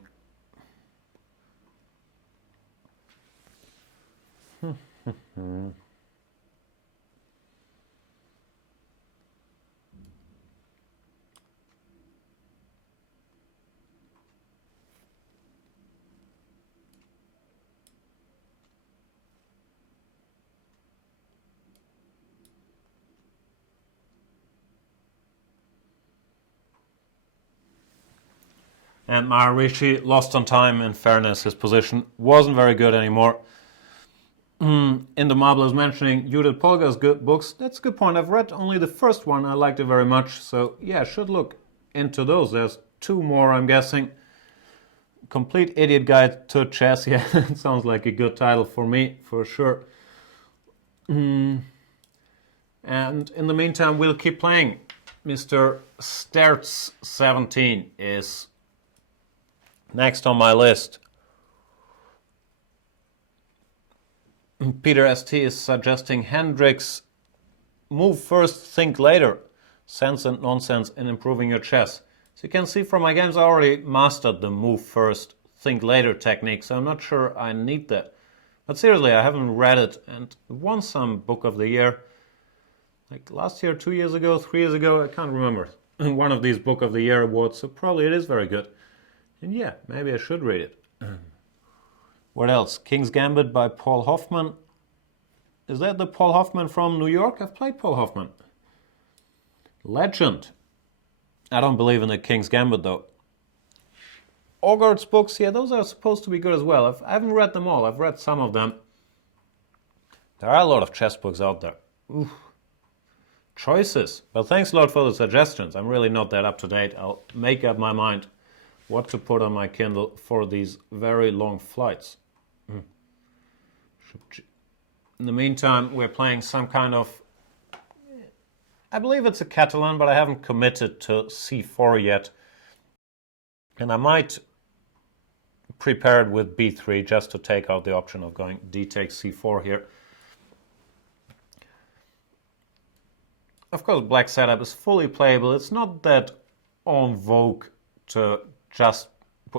And Maharishi lost on time. In fairness, his position wasn't very good anymore. In the marble, I was mentioning Judith Polgar's good books. That's a good point. I've read only the first one. I liked it very much. So yeah, I should look into those. There's 2 more, I'm guessing. Complete Idiot Guide to Chess. Yeah, it sounds like a good title for me, for sure. And in the meantime, we'll keep playing. Mr. Stertz 17 is next on my list. Peter ST is suggesting Hendricks move first, think later. Sense and nonsense in improving your chess. So you can see from my games I already mastered the move first, think later technique, so I'm not sure I need that. But seriously, I haven't read it and won some book of the year. Like last year, 2 years ago, 3 years ago, I can't remember. One of these book of the year awards, so probably it is very good. And yeah, maybe I should read it. What else? King's Gambit by Paul Hoffman. Is that the Paul Hoffman from New York? I've played Paul Hoffman. Legend. I don't believe in the King's Gambit though. Ogard's books, yeah, those are supposed to be good as well. I haven't read them all. I've read some of them. There are a lot of chess books out there. Oof. Choices. Well, thanks a lot for the suggestions. I'm really not that up to date. I'll make up my mind what to put on my Kindle for these very long flights. In the meantime, we're playing some kind of... I believe it's a Catalan, but I haven't committed to c4 yet. And I might prepare it with b3 just to take out the option of going d takes c4 here. Of course, black setup is fully playable. It's not that en vogue to just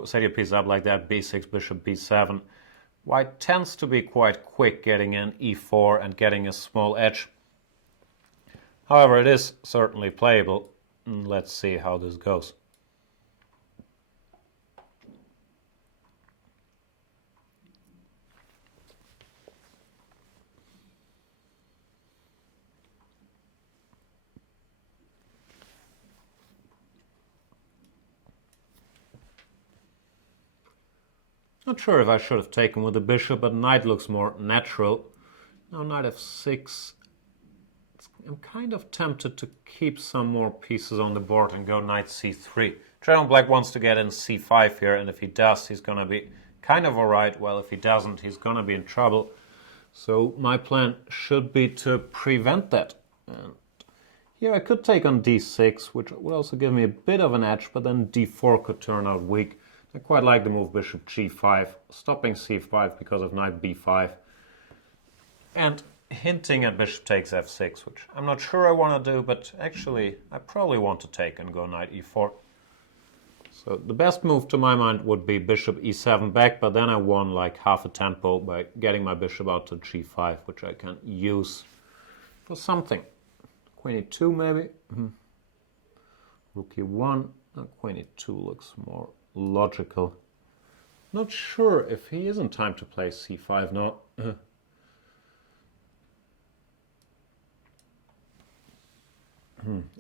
set your piece up like that, b6, bishop b7. White tends to be quite quick getting in e4 and getting a small edge. However, it is certainly playable. Let's see how this goes. Not sure if I should have taken with the bishop, but knight looks more natural. Now knight f6. I'm kind of tempted to keep some more pieces on the board and go knight c3. General Black wants to get in c5 here, and if he does, he's going to be kind of alright. Well, if he doesn't, he's going to be in trouble. So my plan should be to prevent that. And here I could take on d6, which would also give me a bit of an edge, but then d4 could turn out weak. I quite like the move bishop g5, stopping c5 because of knight b5, and hinting at bishop takes f6, which I'm not sure I want to do, but actually I probably want to take and go knight e4. So the best move to my mind would be bishop e7 back, but then I won like half a tempo by getting my bishop out to g5, which I can use for something. Queen e2 maybe. Rook e1. Queen e2 looks more logical. Not sure if he is in time to play c5 now.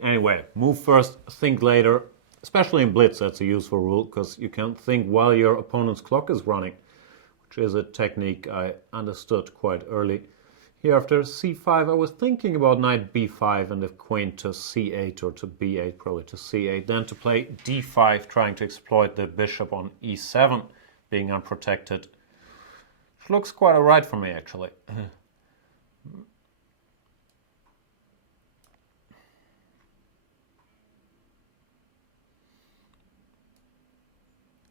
Anyway, move first, think later. Especially in Blitz, that's a useful rule, because you can think while your opponent's clock is running, which is a technique I understood quite early. Here after c5, I was thinking about knight b5 and the queen to c8 or to b8, probably to c8. Then to play d5, trying to exploit the bishop on e7, being unprotected. Which looks quite alright for me, actually.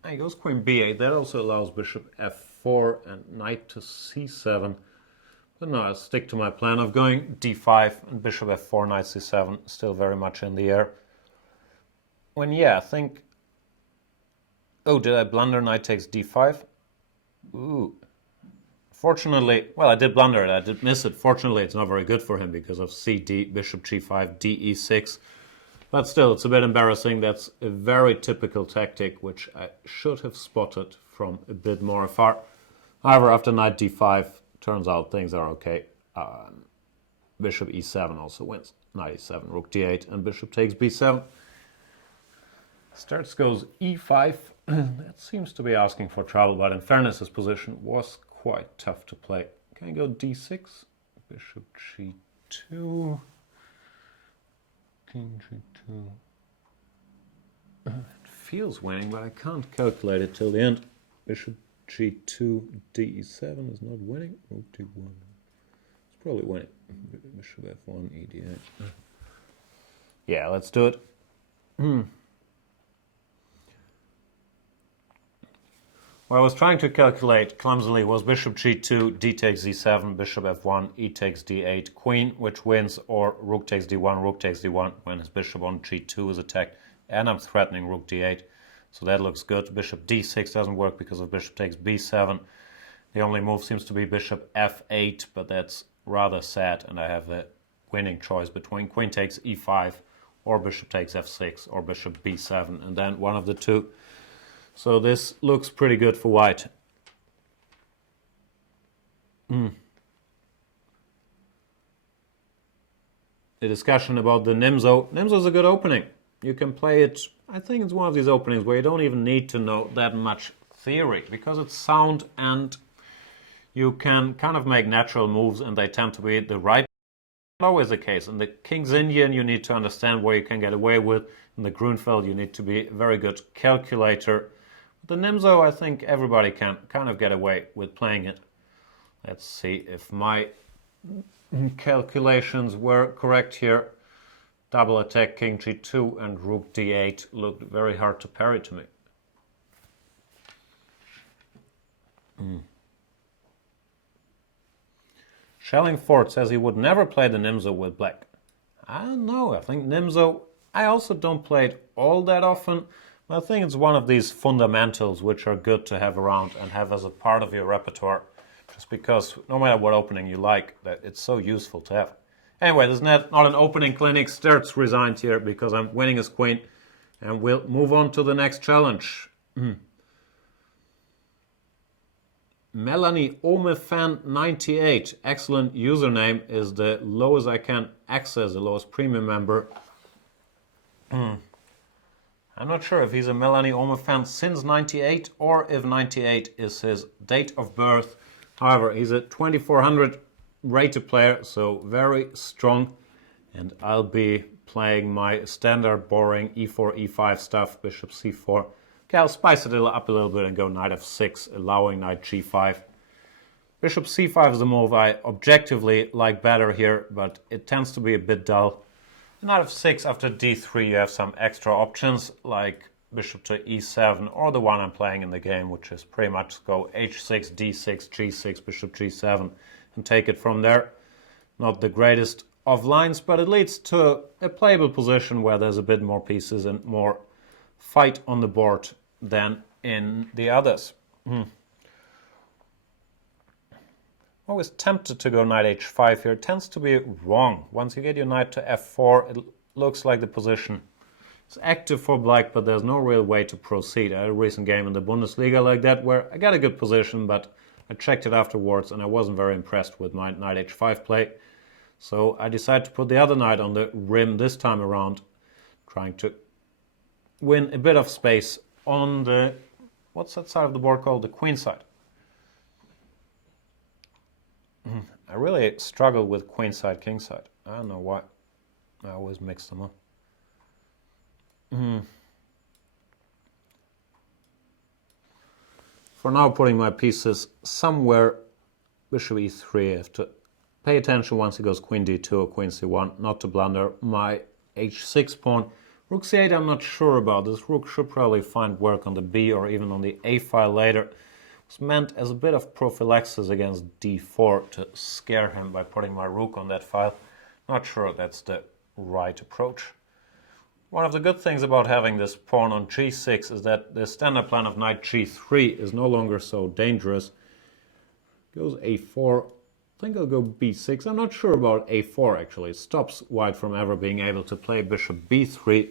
He goes queen b8. That also allows bishop f4 and knight to c7. But no, I'll stick to my plan of going d5 and bishop f4, knight c7, still very much in the air. When, yeah, I think... Oh, did I blunder knight takes d5? Ooh. Fortunately, well, I did blunder it, I did miss it. Fortunately, it's not very good for him because of cd, bishop g5, d e6. But still, it's a bit embarrassing. That's a very typical tactic, which I should have spotted from a bit more afar. However, after knight d5, turns out things are okay. Bishop e7 also wins. Knight e7, rook d8, and bishop takes b7. Starts goes e5. That seems to be asking for trouble, but in fairness, his position was quite tough to play. Can I go d6? Bishop g2. King g2. It feels winning, but I can't calculate it till the end. Bishop g2, d7 is not winning. Rook d1. It's probably winning. Bishop f1, e d8. Yeah, let's do it. What I was trying to calculate clumsily was bishop g2, d takes d7, bishop f1, e takes d8, queen, which wins, or rook takes d1 when his bishop on g2 is attacked, and I'm threatening rook d8, so that looks good. Bishop d6 doesn't work because of bishop takes b7. The only move seems to be bishop f8, but that's rather sad, and I have the winning choice between queen takes e5, or bishop takes f6, or bishop b7, and then one of the two. So this looks pretty good for white. The discussion about the Nimzo. Nimzo is a good opening. You can play it, I think it's one of these openings where you don't even need to know that much theory, because it's sound and you can kind of make natural moves and they tend to be the right. Always the case. In the King's Indian, you need to understand where you can get away with. In the Grunfeld, you need to be a very good calculator. The Nimzo, I think everybody can kind of get away with playing it. Let's see if my calculations were correct here. Double attack, king g2 and rook d8 looked very hard to parry to me. Schellingford says he would never play the Nimzo with black. I don't know, I think Nimzo, I also don't play it all that often. I think it's one of these fundamentals which are good to have around and have as a part of your repertoire, just because no matter what opening you like, that it's so useful to have. Anyway, this is not an opening clinic. Stertz resigned here because I'm winning his queen, and we'll move on to the next challenge. Melanie Omefan98, excellent username, is the lowest I can access, the lowest premium member. I'm not sure if he's a Melanie Omer fan since 98 or if 98 is his date of birth. However, he's a 2400 rated player, so very strong. And I'll be playing my standard boring e4, e5 stuff, bishop c4. Okay, I'll spice it up a little bit and go knight f6, allowing knight g5. Bishop c5 is the move I objectively like better here, but it tends to be a bit dull. Knight f6 after d3 you have some extra options like bishop to e7 or the one I'm playing in the game, which is pretty much go h6, d6, g6, bishop g7 and take it from there. Not the greatest of lines, but it leads to a playable position where there's a bit more pieces and more fight on the board than in the others. Always tempted to go knight h5 here. It tends to be wrong. Once you get your knight to f4, it looks like the position is active for black, but there's no real way to proceed. I had a recent game in the Bundesliga like that where I got a good position, but I checked it afterwards and I wasn't very impressed with my knight h5 play. So I decided to put the other knight on the rim this time around, trying to win a bit of space on the, what's that side of the board called? The queen side. I really struggle with queen side, king side. I don't know why. I always mix them up. For now, putting my pieces somewhere, bishop e3. I have to pay attention once he goes queen d2 or queen c1, not to blunder my h6 pawn. Rook c8 I'm not sure about. This rook should probably find work on the b or even on the a file later. It's meant as a bit of prophylaxis against d4 to scare him by putting my rook on that file. Not sure that's the right approach. One of the good things about having this pawn on g6 is that the standard plan of knight g3 is no longer so dangerous. Goes a4. I think I'll go b6. I'm not sure about a4 actually. It stops white from ever being able to play bishop b3.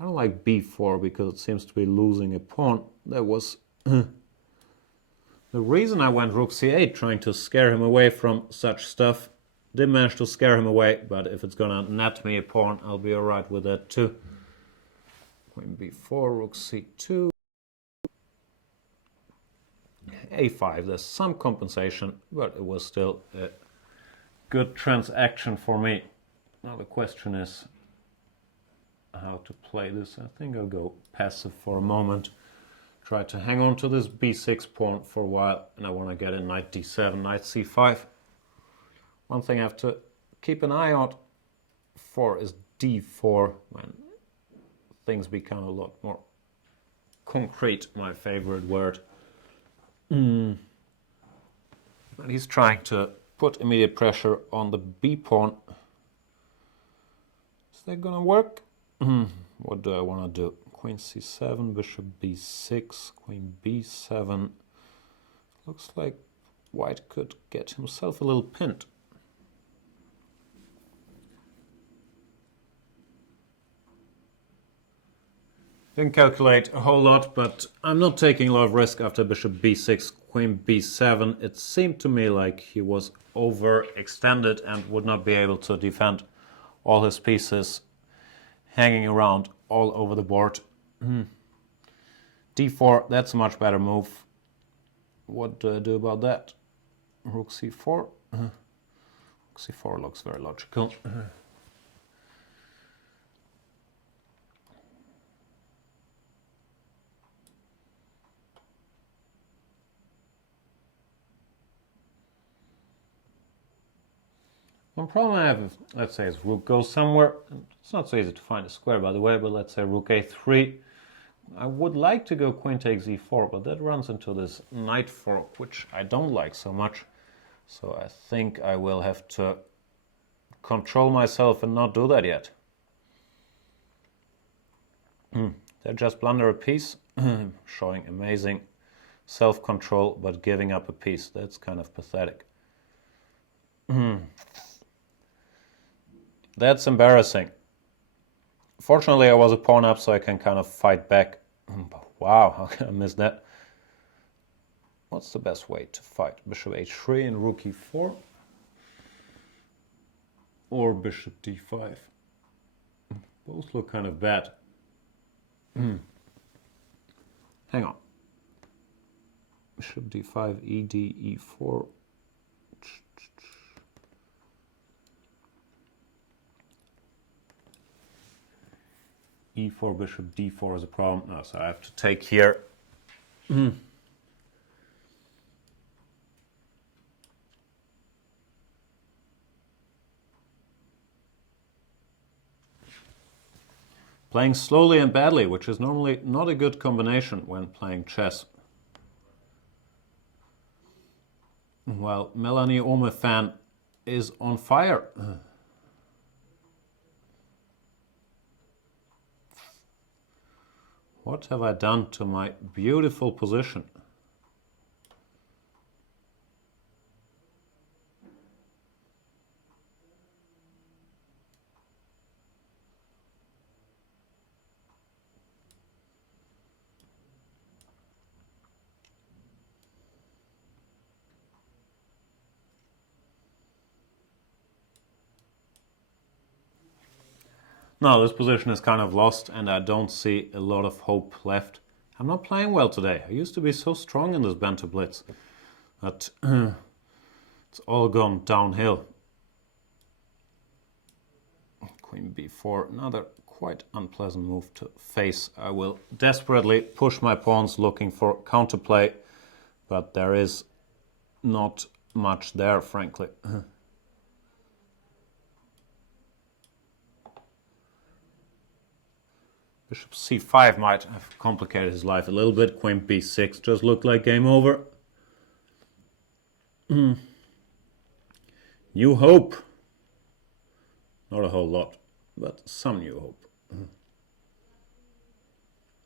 I don't like b4 because it seems to be losing a pawn. That was the reason I went rook c8, trying to scare him away from such stuff. Didn't manage to scare him away, but if it's gonna net me a pawn, I'll be alright with that too. Queen b4, rook c2. a5. There's some compensation, but it was still a good transaction for me. Now the question is how to play this. I think I'll go passive for a moment. Try to hang on to this b6 pawn for a while, and I want to get in knight d7, knight c5. One thing I have to keep an eye out for is d4 when things become a lot more concrete, my favorite word. But he's trying to put immediate pressure on the b pawn. Is that gonna work? What do I want to do? Queen c7, bishop b6, queen b7. Looks like white could get himself a little pinned. Didn't calculate a whole lot, but I'm not taking a lot of risk after bishop b6, queen b7. It seemed to me like he was overextended and would not be able to defend all his pieces hanging around all over the board. d4, that's a much better move. What do I do about that? Rook c4. Rook c4 looks very logical. One problem I have, let's say, is rook goes somewhere. It's not so easy to find a square, by the way, but let's say rook a3. I would like to go queen takes e4, but that runs into this knight fork, which I don't like so much. So I think I will have to control myself and not do that yet. They just blunder a piece, showing amazing self-control, but giving up a piece. That's kind of pathetic. That's embarrassing. Fortunately, I was a pawn up, so I can kind of fight back. Wow, how can I miss that? What's the best way to fight? Bishop h3 and rook e4? Or bishop d5? Both look kind of bad. Hang on. Bishop d5, ed, e4. e4, bishop d4 is a problem. No, so I have to take here. Playing slowly and badly, which is normally not a good combination when playing chess. Well, Melanie Ome fan is on fire. What have I done to my beautiful position? No, this position is kind of lost and I don't see a lot of hope left. I'm not playing well today. I used to be so strong in this Banter Blitz, but it's all gone downhill. Queen b4, another quite unpleasant move to face. I will desperately push my pawns looking for counterplay, but there is not much there, frankly. Bishop c5 might have complicated his life a little bit. Queen b6 just looked like game over. New hope. Not a whole lot, but some new hope.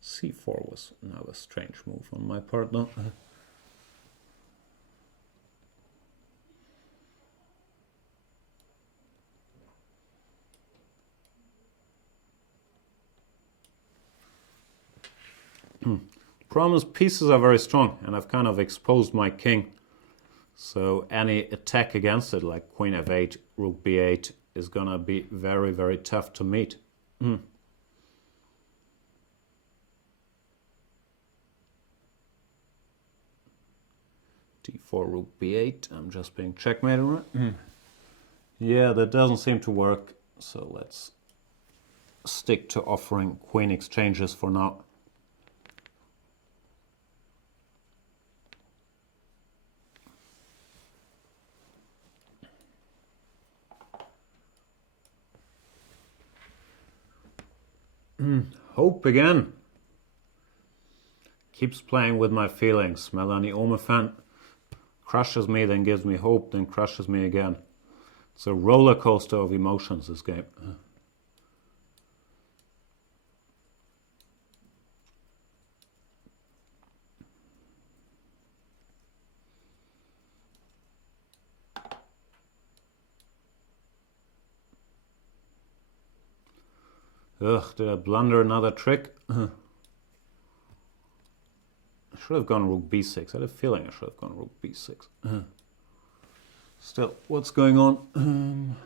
c4 was another strange move on my part now. Problem is, pieces are very strong, and I've kind of exposed my king. So any attack against it, like queen f8, rook b8, is gonna be very, very tough to meet. d4, rook b8. I'm just being checkmated, right? Yeah, that doesn't seem to work. So let's stick to offering queen exchanges for now. Hope again. Keeps playing with my feelings. Melanie Omefan crushes me, then gives me hope, then crushes me again. It's a roller coaster of emotions, this game. Ugh, did I blunder another trick? I should have gone rook b6. I had a feeling I should have gone rook b6. Still, what's going on?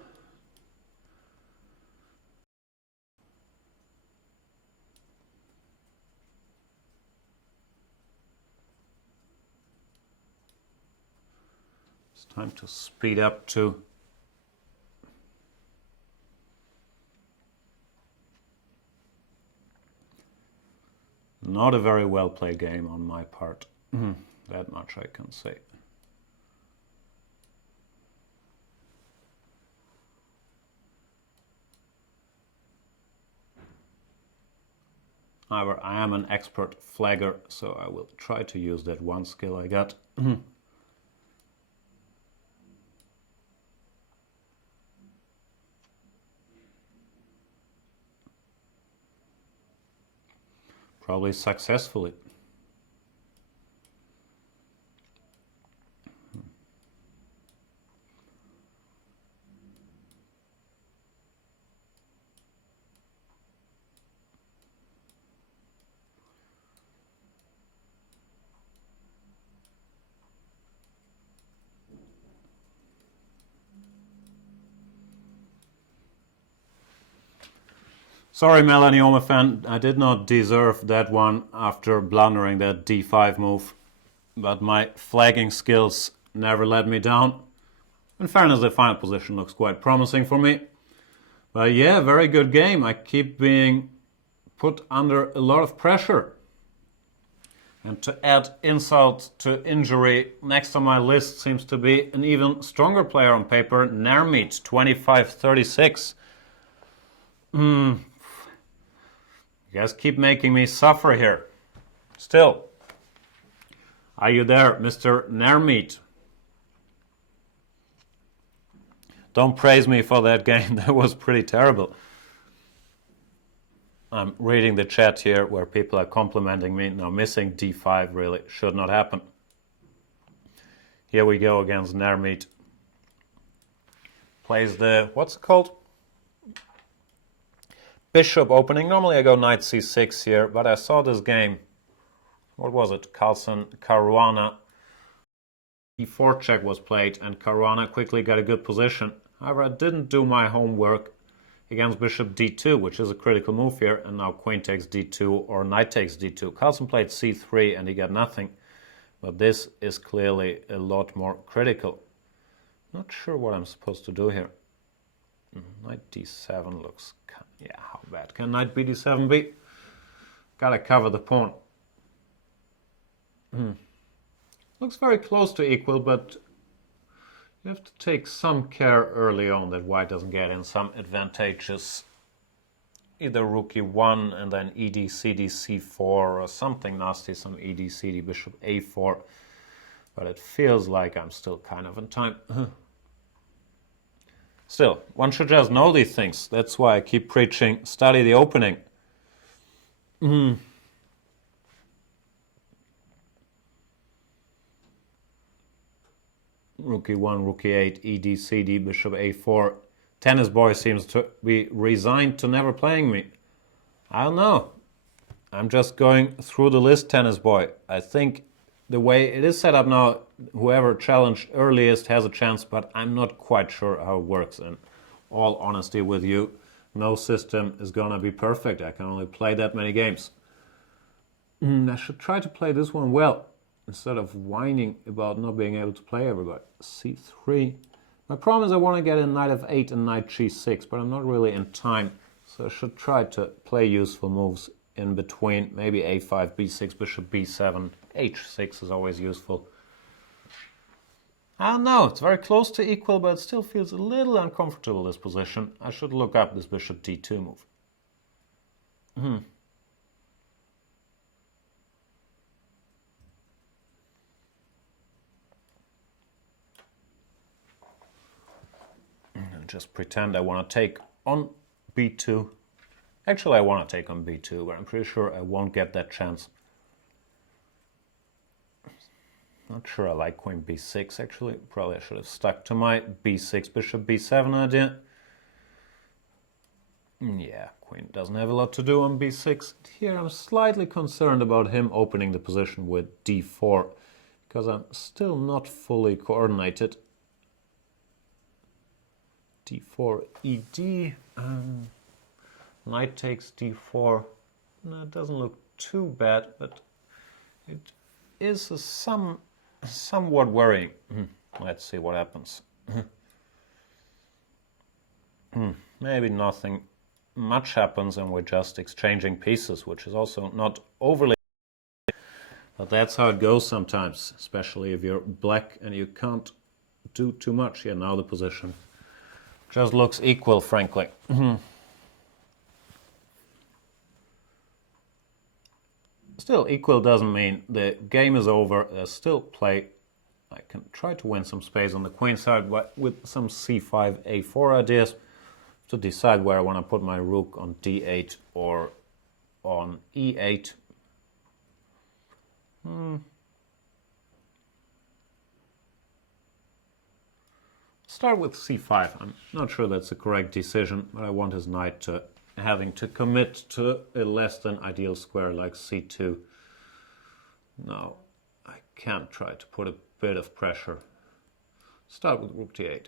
It's time to speed up too. Not a very well played game on my part. That much I can say. However, I am an expert flagger, so I will try to use that one skill I got. Probably successfully. Sorry, Melanie Omefan, I did not deserve that one after blundering that d5 move. But my flagging skills never let me down. In fairness, the final position looks quite promising for me. But yeah, very good game. I keep being put under a lot of pressure. And to add insult to injury, next on my list seems to be an even stronger player on paper, Nermit, 25-36. You guys keep making me suffer here. Still, are you there, Mr. Nermit? Don't praise me for that game. That was pretty terrible. I'm reading the chat here where people are complimenting me. Now, missing d5 really should not happen. Here we go against Nermit. Plays the, what's it called? Bishop opening. Normally I go knight c6 here, but I saw this game. What was it? Carlsen, Caruana. d4 check was played, and Caruana quickly got a good position. However, I didn't do my homework against bishop d2, which is a critical move here, and now queen takes d2 or knight takes d2. Carlsen played c3 and he got nothing, but this is clearly a lot more critical. Not sure what I'm supposed to do here. Knight d7 looks, yeah, how bad can knight bd7 be? Gotta cover the pawn. Looks very close to equal, but you have to take some care early on that white doesn't get in some advantageous either rook e1 and then ed cd c4 or something nasty, some ed cd bishop a4, but it feels like I'm still kind of in time. Still, one should just know these things. That's why I keep preaching, study the opening. Rook e1, rook e8, ed cd, bishop a4. Tennis boy seems to be resigned to never playing me. I don't know. I'm just going through the list, tennis boy. I think the way it is set up now, whoever challenged earliest has a chance, but I'm not quite sure how it works. In all honesty with you, no system is gonna be perfect. I can only play that many games. I should try to play this one well. instead of whining about not being able to play everybody. c3. My problem is I want to get in knight f8 and knight g6, but I'm not really in time, so I should try to play useful moves in between. Maybe a5, b6, bishop b7, h6 is always useful. I don't know, it's very close to equal, but it still feels a little uncomfortable, this position. I should look up this bishop d2 move. Just pretend I want to take on b2. Actually, I want to take on b2, but I'm pretty sure I won't get that chance. Not sure I like queen b6, actually. Probably I should have stuck to my b6, bishop b7 idea. Yeah, queen doesn't have a lot to do on b6. Here I'm slightly concerned about him opening the position with d4, because I'm still not fully coordinated. d4, ed, knight takes d4. No, it doesn't look too bad, but it is somewhat worrying. Let's see what happens. Maybe nothing much happens and we're just exchanging pieces, which is also not overly, but that's how it goes sometimes, especially if you're black and you can't do too much. Yeah, now the position just looks equal, frankly. Still, equal doesn't mean the game is over. There's still play. I can try to win some space on the queen side with some c5, a4 ideas to decide where I want to put my rook, on d8 or on e8. Start with c5. I'm not sure that's the correct decision, but I want his knight to having to commit to a less than ideal square like c2. Now, I can try to put a bit of pressure. Start with rook d8.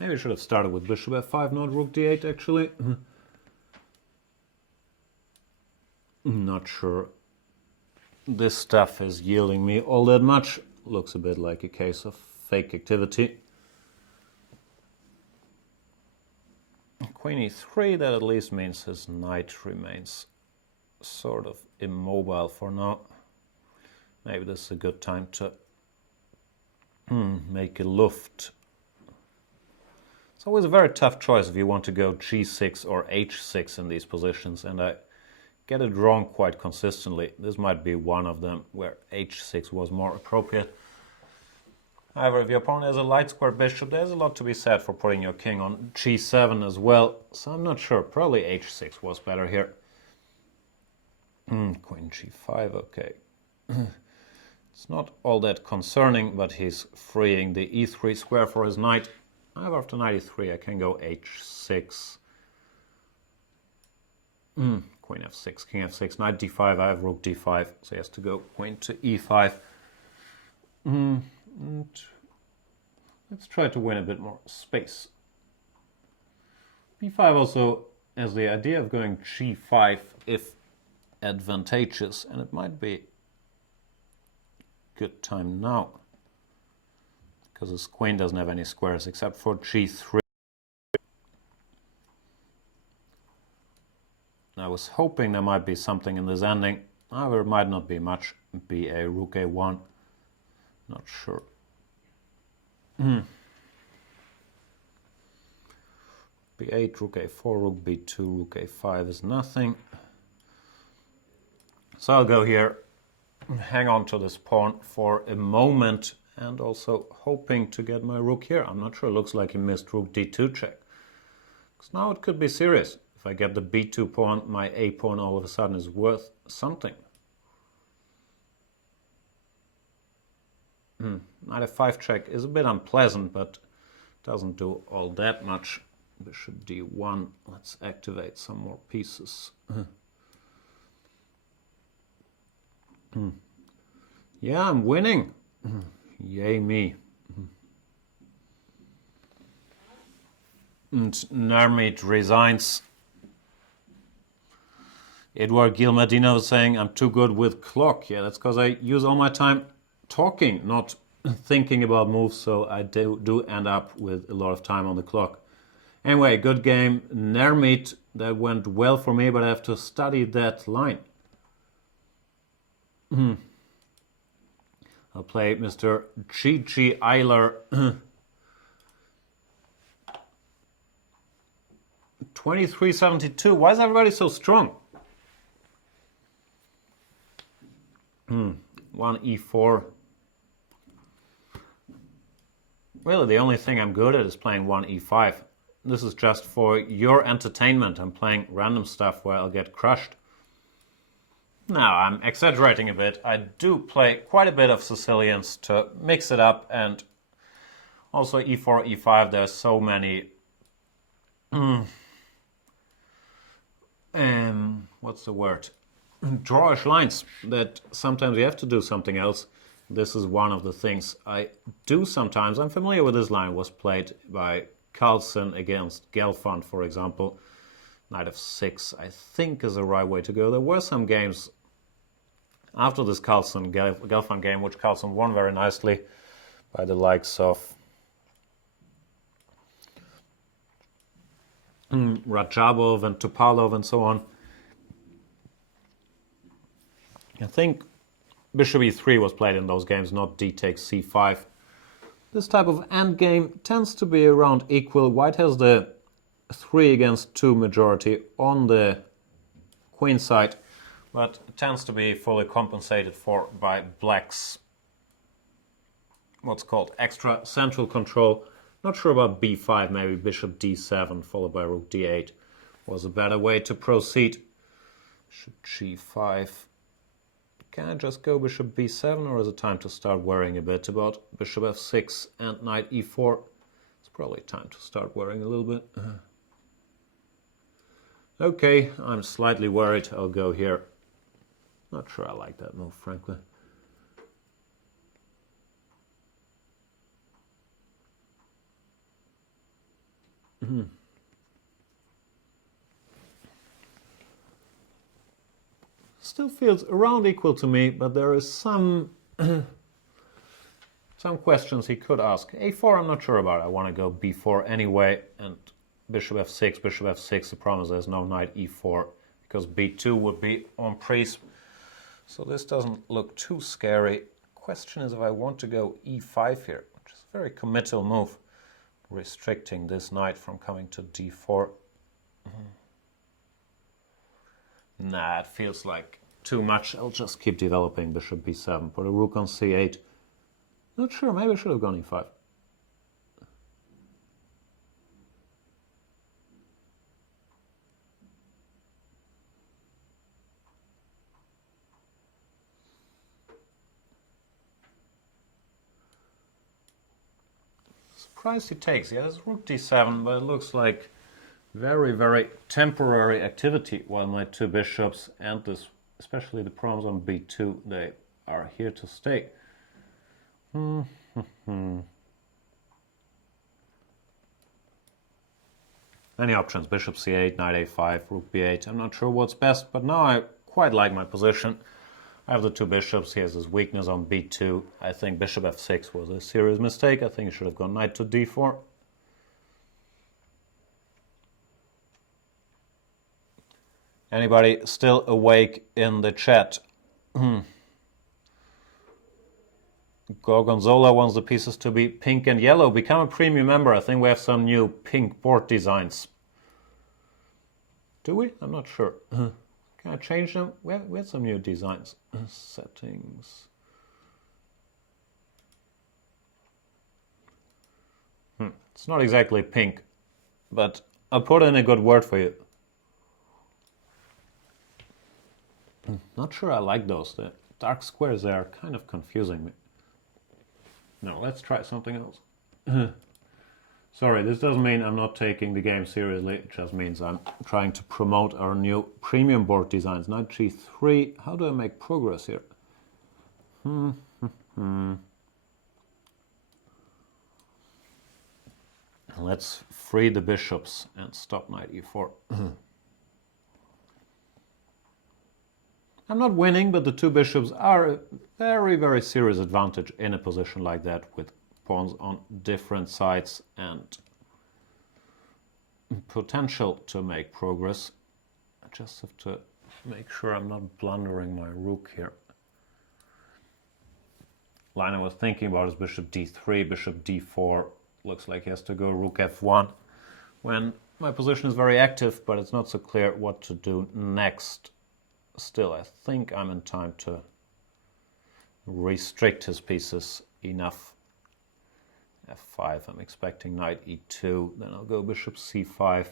Maybe I should have started with bishop f5, not rook d8, actually. Not sure this stuff is yielding me all that much. Looks a bit like a case of fake activity. Queen e3, that at least means his knight remains sort of immobile for now. Maybe this is a good time to make a luft. It's always a very tough choice if you want to go g6 or h6 in these positions, and I get it wrong quite consistently. This might be one of them where h6 was more appropriate. However, if your opponent has a light square bishop, there's a lot to be said for putting your king on g7 as well. So I'm not sure. Probably h6 was better here. Queen g5, okay. It's not all that concerning, but he's freeing the e3 square for his knight. However, after knight e3, I can go h6. Queen f6, king f6, knight d5, I have rook d5, so he has to go queen to e5. And let's try to win a bit more space. b5 also has the idea of going g5 if advantageous, and it might be good time now, because his queen doesn't have any squares except for g3. I was hoping there might be something in this ending. However, it might not be much. b8, rook a1. Not sure. b8, rook a4, rook b2, rook a5 is nothing. So I'll go here, hang on to this pawn for a moment, and also hoping to get my rook here. I'm not sure. It looks like he missed rook d2 check. Because now it could be serious. If I get the b2 pawn, my a pawn all of a sudden is worth something. Knight f5 check is a bit unpleasant, but doesn't do all that much. Bishop d1. Let's activate some more pieces. Yeah, I'm winning. Yay me. And Nermit resigns. Edward Gil Medina was saying, I'm too good with clock. Yeah, that's because I use all my time talking, not thinking about moves, so I do end up with a lot of time on the clock. Anyway, good game. Nermit, that went well for me, but I have to study that line. I'll play Mr. Gigi Eiler. 23.72. Why is everybody so strong? 1 e4. Really, the only thing I'm good at is playing 1 e5. This is just for your entertainment. I'm playing random stuff where I'll get crushed. Now, I'm exaggerating a bit. I do play quite a bit of Sicilians to mix it up, and also e4, e5, there's so many what's the word? Drawish lines that sometimes you have to do something else. This is one of the things I do sometimes. I'm familiar with this line. Was played by Carlsen against Gelfand, for example. Knight f6, I think, is the right way to go. There were some games after this Carlsen-Gelfand game, which Carlsen won very nicely, by the likes of Rajabov and Topalov and so on. I think bishop e3 was played in those games, not d takes c5. This type of endgame tends to be around equal. White has the 3 against 2 majority on the queen side, but it tends to be fully compensated for by black's what's called extra central control. Not sure about b5, maybe bishop d7 followed by rook d8 was a better way to proceed. Bishop g5. Can I just go bishop b7, or is it time to start worrying a bit about bishop f6 and knight e4? It's probably time to start worrying a little bit. Okay, I'm slightly worried. I'll go here. Not sure I like that move, frankly. Still feels around equal to me, but there is some questions he could ask. a4 I'm not sure about. I want to go b4 anyway, and bishop f6. The problem is there's no knight e4 because b2 would be en prise. So this doesn't look too scary. Question is if I want to go e5 here, which is a very committal move, restricting this knight from coming to d4. Nah, it feels like too much. I'll just keep developing bishop b7. Put a rook on c8. Not sure, maybe I should have gone e5. Surprised he takes. Yeah, it's rook d7, but it looks like very, very temporary activity, while my two bishops and this, especially the pawns on b2, they are here to stay. Any options? Bishop c8, knight a5, rook b8. I'm not sure what's best, but now I quite like my position. I have the two bishops. He has his weakness on b2. I think bishop f6 was a serious mistake. I think he should have gone knight to d4. Anybody still awake in the chat? Gorgonzola wants the pieces to be pink and yellow. Become a premium member. I think we have some new pink board designs. Do we? I'm not sure. Can I change them? We had some new designs. Settings. It's not exactly pink, but I'll put in a good word for you. Not sure I like those. The dark squares there are kind of confusing me. No, let's try something else. Sorry, this doesn't mean I'm not taking the game seriously. It just means I'm trying to promote our new premium board designs. Knight g3. How do I make progress here? Let's free the bishops and stop knight e4. I'm not winning, but the two bishops are a very, very serious advantage in a position like that with pawns on different sides and potential to make progress. I just have to make sure I'm not blundering my rook here. Line I was thinking about is bishop d3, bishop d4. Looks like he has to go rook f1 when my position is very active, but it's not so clear what to do next. Still, I think I'm in time to restrict his pieces enough. f5, I'm expecting knight e2, then I'll go bishop c5.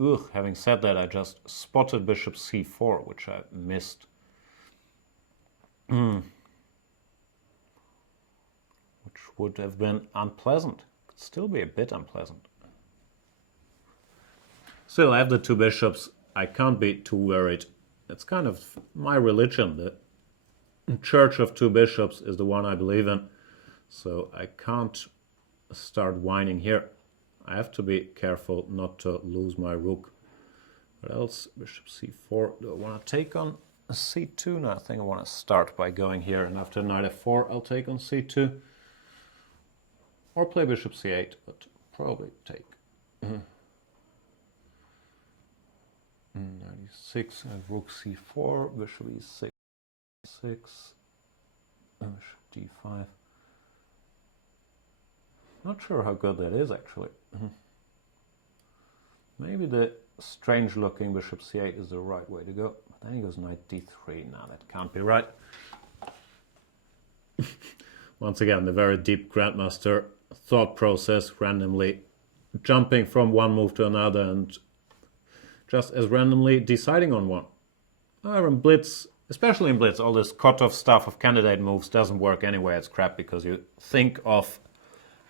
Ugh, having said that, I just spotted bishop c4, which I missed. Which would have been unpleasant. Could still be a bit unpleasant. Still, I have the two bishops. I can't be too worried. It's kind of my religion. The church of two bishops is the one I believe in. So I can't start whining here. I have to be careful not to lose my rook. What else? Bishop c4. Do I want to take on c2? No, I think I want to start by going here. And after knight f4, I'll take on c2. Or play bishop c8, but probably take. 96, I have rook c4, bishop e6, 6, bishop d5. Not sure how good that is, actually. Maybe the strange looking bishop c8 is the right way to go. But then he goes knight d3. Now that can't be right. Once again, the very deep grandmaster thought process, randomly jumping from one move to another and just as randomly deciding on one. However, in Blitz, especially in Blitz, all this cut-off stuff of candidate moves doesn't work anyway. It's crap because you think of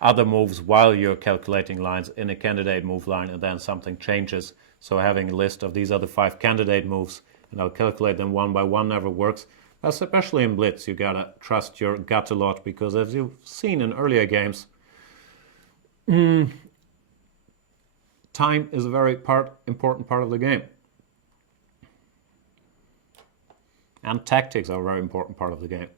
other moves while you're calculating lines in a candidate move line and then something changes. So having a list of these are the 5 candidate moves and I'll calculate them one by one never works. But especially in Blitz, you gotta trust your gut a lot because as you've seen in earlier games, time is a very important part of the game. And tactics are a very important part of the game.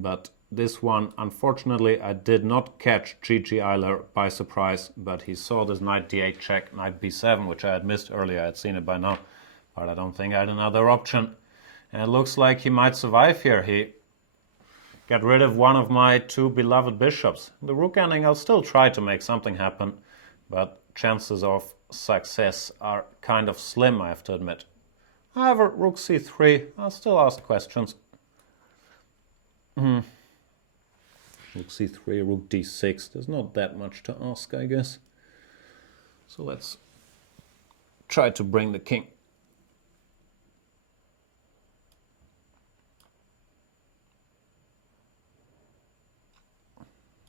But this one, unfortunately, I did not catch Gigi Eiler by surprise, but he saw this knight d8 check, knight b7, which I had missed earlier. I had seen it by now, but I don't think I had another option. And it looks like he might survive here. He got rid of one of my 2 beloved bishops. The rook ending, I'll still try to make something happen, but chances of success are kind of slim, I have to admit. However, rook c3, I'll still ask questions. Rook c3, rook d6, there's not that much to ask, I guess. So let's try to bring the king.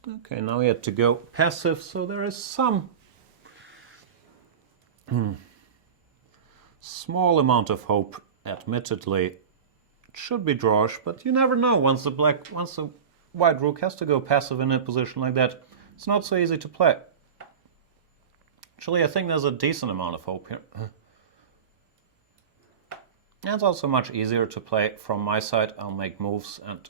Okay, now we have to go passive, so there is some small amount of hope, admittedly. It should be drawish, but you never know. Once the white rook has to go passive in a position like that, it's not so easy to play. Actually, I think there's a decent amount of hope here. And it's also much easier to play from my side. I'll make moves and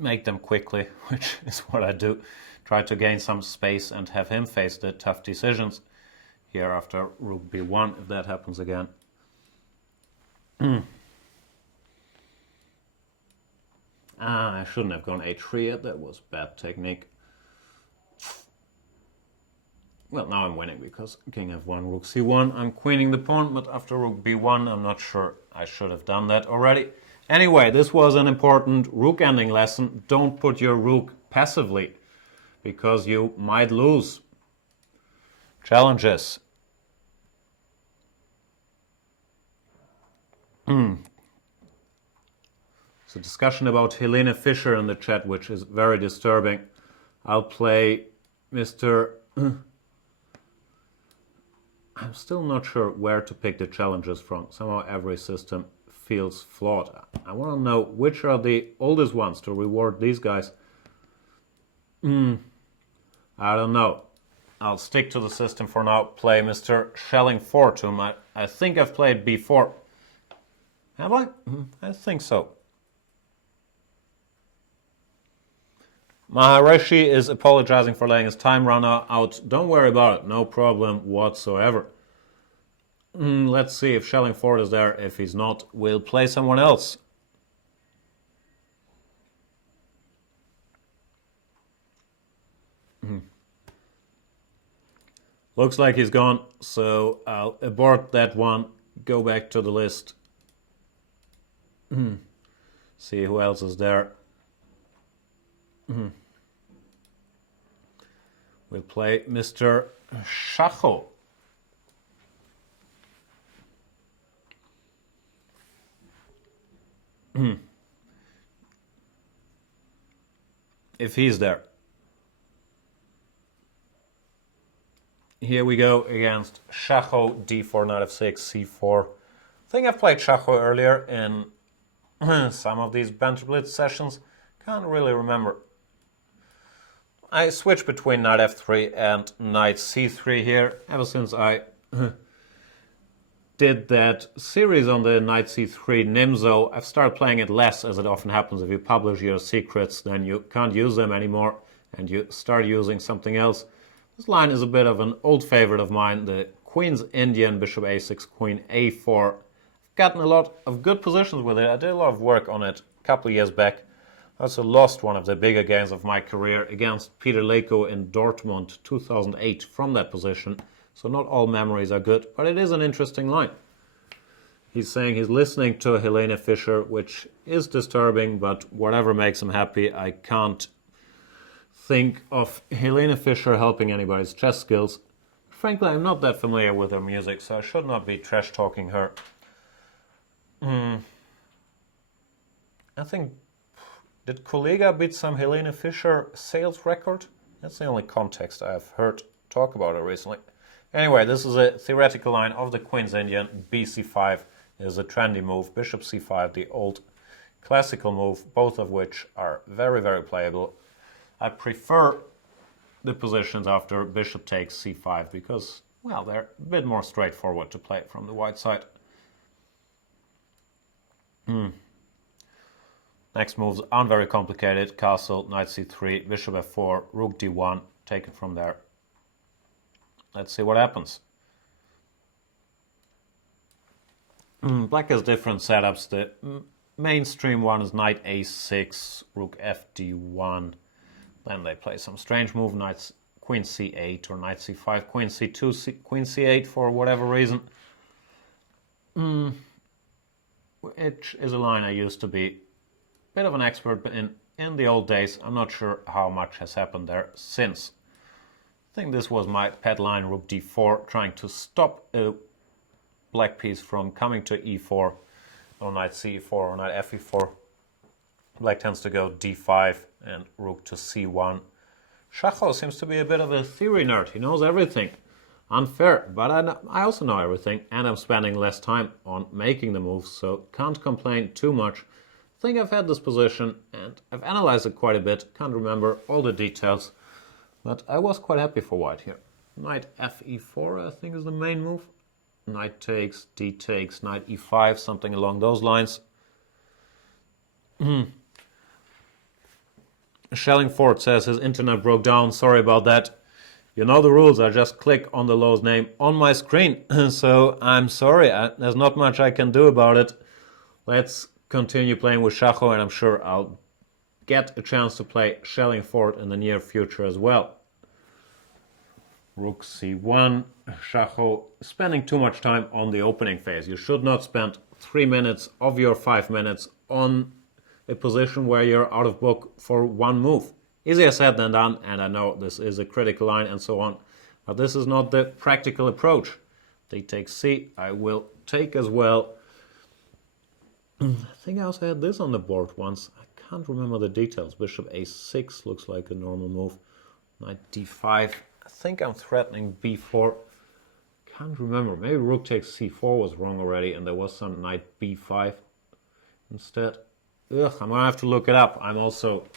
make them quickly, which is what I do. Try to gain some space and have him face the tough decisions here after rook b1, if that happens again. I shouldn't have gone h3 yet, that was bad technique. Well, now I'm winning because king f1, rook c1. I'm queening the pawn, but after rook b1, I'm not sure I should have done that already. Anyway, this was an important rook ending lesson. Don't put your rook passively because you might lose. Challenges. There's a discussion about Helene Fischer in the chat, which is very disturbing. I'll play Mr. I'm still not sure where to pick the challenges from. Somehow every system feels flawed. I want to know which are the oldest ones to reward these guys. I don't know. I'll stick to the system for now. Play Mr. Schellingford, whom I think I've played before. Have I? I think so. Maharishi is apologizing for letting his time runner out. Don't worry about it. No problem whatsoever. Let's see if Schellingford is there. If he's not, we'll play someone else. Looks like he's gone, so I'll abort that one. Go back to the list. See who else is there. We'll play Mr. Schacho. If he's there. Here we go against Schacho, d4, knight f6, c4. I think I've played Schacho earlier in some of these Banter Blitz sessions. Can't really remember. I switch between knight f3 and knight c3 here. Ever since I did that series on the knight c3 Nimzo, I've started playing it less, as it often happens. If you publish your secrets, then you can't use them anymore, and you start using something else. This line is a bit of an old favorite of mine, the Queen's Indian, bishop a6, queen a4. I've gotten a lot of good positions with it. I did a lot of work on it a couple of years back. I also lost one of the bigger games of my career against Peter Leko in Dortmund 2008 from that position. So not all memories are good, but it is an interesting line. He's saying he's listening to Helene Fischer, which is disturbing, but whatever makes him happy. I can't think of Helene Fischer helping anybody's chess skills. Frankly, I'm not that familiar with her music, so I should not be trash-talking her. I think, did Kollega beat some Helene Fischer sales record? That's the only context I've heard talk about her recently. Anyway, this is a theoretical line of the Queen's Indian. bc5 is a trendy move. Bishop c5, the old classical move, both of which are very, very playable. I prefer the positions after bishop takes c5 because, well, they're a bit more straightforward to play from the white side. Next moves aren't very complicated. Castle, knight c3, bishop f4, rook d1, take it from there. Let's see what happens. Black has different setups. The mainstream one is knight a6, rook fd1. Then they play some strange move, knight queen c8 or knight c5, queen c2, queen c8 for whatever reason. Which is a line I used to be a bit of an expert in the old days. I'm not sure how much has happened there since. I think this was my pet line, rook d4, trying to stop a black piece from coming to e4 or knight c4 or knight fe4. Black tends to go d5 and rook to c1. Schacho seems to be a bit of a theory nerd. He knows everything. Unfair, but I also know everything, and I'm spending less time on making the moves, so can't complain too much. I think I've had this position, and I've analyzed it quite a bit. Can't remember all the details, but I was quite happy for white here. Knight fe4, I think, is the main move. Knight takes, d takes, knight e5, something along those lines. Schellingford says his internet broke down. Sorry about that. You know the rules. I just click on the low's name on my screen. So I'm sorry. There's not much I can do about it. Let's continue playing with Schacho, and I'm sure I'll get a chance to play Schellingford in the near future as well. Rook c1. Schacho spending too much time on the opening phase. You should not spend 3 minutes of your 5 minutes on a position where you're out of book for one move. Easier said than done, and I know this is a critical line and so on, but this is not the practical approach. They take c, I will take as well. I think I also had this on the board once. I can't remember the details. Bishop a6 looks like a normal move. Knight d5. I think I'm threatening b4. Can't remember. Maybe rook takes c4 was wrong already, and there was some knight b5. instead. Ugh, I'm gonna have to look it up. I'm also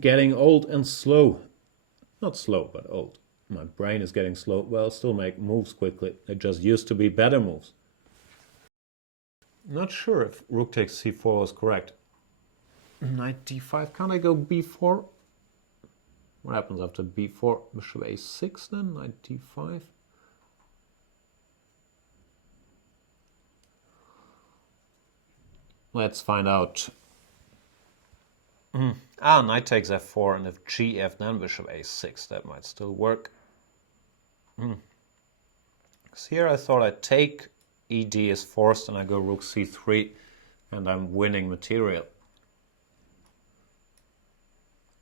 getting old and slow. Not slow, but old. My brain is getting slow. Well, I'll still make moves quickly. They just used to be better moves. Not sure if rook takes c4 was correct. Knight d5. Can't I go b4? What happens after b4? Bishop a6 then? Knight d5. Let's find out. Knight takes f4, and if gf, then bishop a6. That might still work. Because here I thought I'd take ed is forced, and I go rook c3, and I'm winning material.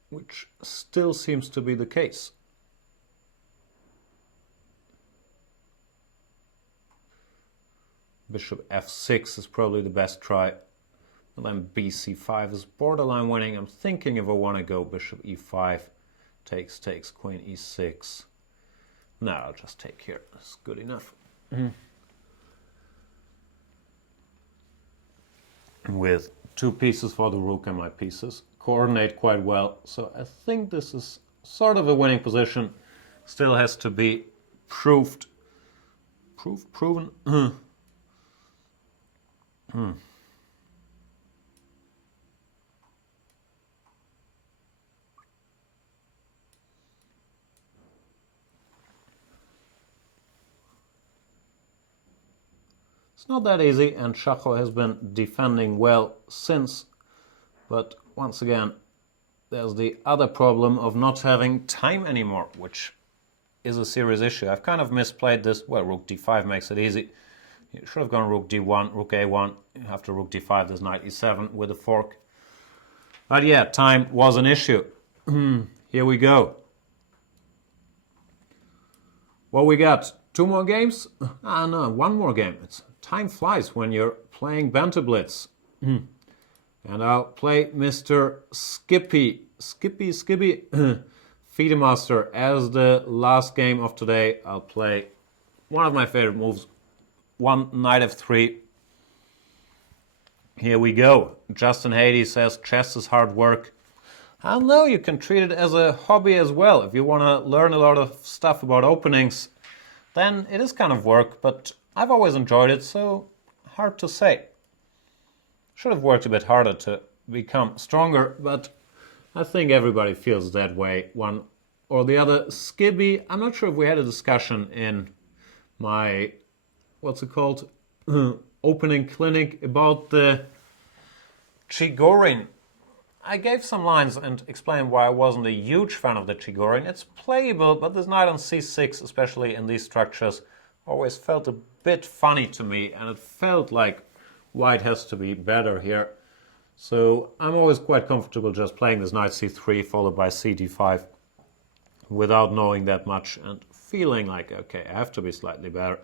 Which still seems to be the case. Bishop f6 is probably the best try. And then bc5 is borderline winning. I'm thinking if I want to go bishop e5, takes, queen e6. No, I'll just take here. That's good enough. With 2 pieces for the rook, and my pieces coordinate quite well. So I think this is sort of a winning position. Still has to be proven. It's not that easy, and Chacho has been defending well since, but once again, there's the other problem of not having time anymore, which is a serious issue. I've kind of misplayed this. Well, rook d5 makes it easy. You should have gone rook d1, rook a1. After rook d5, there's knight e7 with a fork. But yeah, time was an issue. Here we go. What we got? 2 more games? No, 1 more game. Time flies when you're playing Banter Blitz. And I'll play Mr. Skippy Feedemaster as the last game of today. I'll play one of my favorite moves, knight f3. Here we go. Justin Hades says chess is hard work. I know you can treat it as a hobby as well. If you want to learn a lot of stuff about openings, then it is kind of work, but I've always enjoyed it, so hard to say. Should have worked a bit harder to become stronger, but I think everybody feels that way, one or the other. Skibby, I'm not sure if we had a discussion in my, what's it called, opening clinic about the Chigorin. I gave some lines and explained why I wasn't a huge fan of the Chigorin. It's playable, but this knight on c6, especially in these structures, always felt a bit funny to me, and it felt like white has to be better here. So I'm always quite comfortable just playing this knight c3 followed by cd5 without knowing that much and feeling like, okay, I have to be slightly better.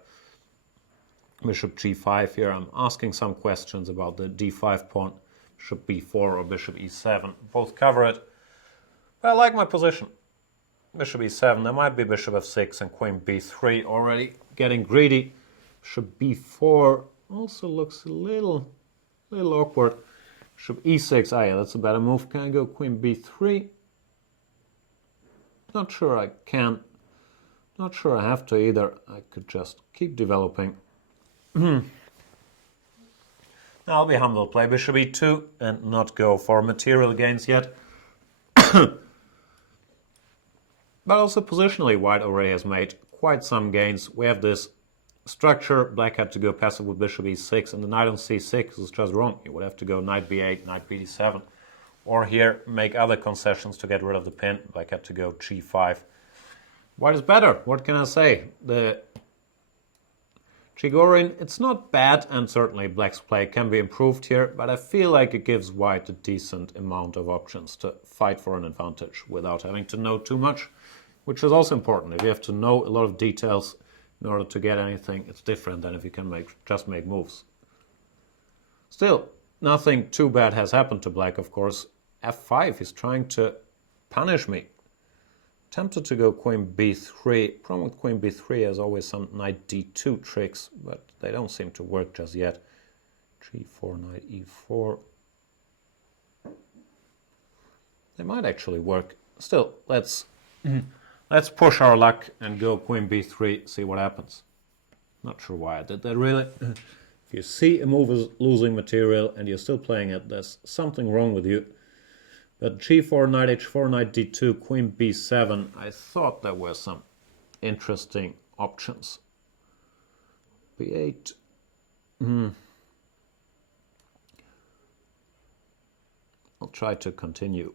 Bishop g5 here. I'm asking some questions about the d5 pawn. Bishop b4 or bishop e7. Both cover it. But I like my position. Bishop e7. There might be bishop f6 and queen b3 already getting greedy. Bishop b4 also looks a little awkward. Bishop e6. Ah, yeah, that's a better move. Can I go queen b3? Not sure I can. Not sure I have to either. I could just keep developing. I'll be humble, play bishop e2 and not go for material gains yet. But also positionally, white already has made quite some gains. We have this structure. Black had to go passive with bishop e6, and the knight on c6 is just wrong. You would have to go knight b8, knight bd7, or here make other concessions to get rid of the pin. Black had to go g5. White is better. What can I say? The Chigorin, it's not bad, and certainly black's play can be improved here, but I feel like it gives white a decent amount of options to fight for an advantage without having to know too much, which is also important. If you have to know a lot of details in order to get anything, it's different than if you can just make moves. Still, nothing too bad has happened to black, of course. f5 is trying to punish me. Tempted to go queen b3. Problem with queen b3 is always some knight d2 tricks, but they don't seem to work just yet. G4, knight E4. They might actually work. Still, let's push our luck and go Queen B3, see what happens. Not sure why I did that really. If you see a move is losing material and you're still playing it, there's something wrong with you. But G4, knight H4, knight D2, Queen B7, I thought there were some interesting options. B8. I'll try to continue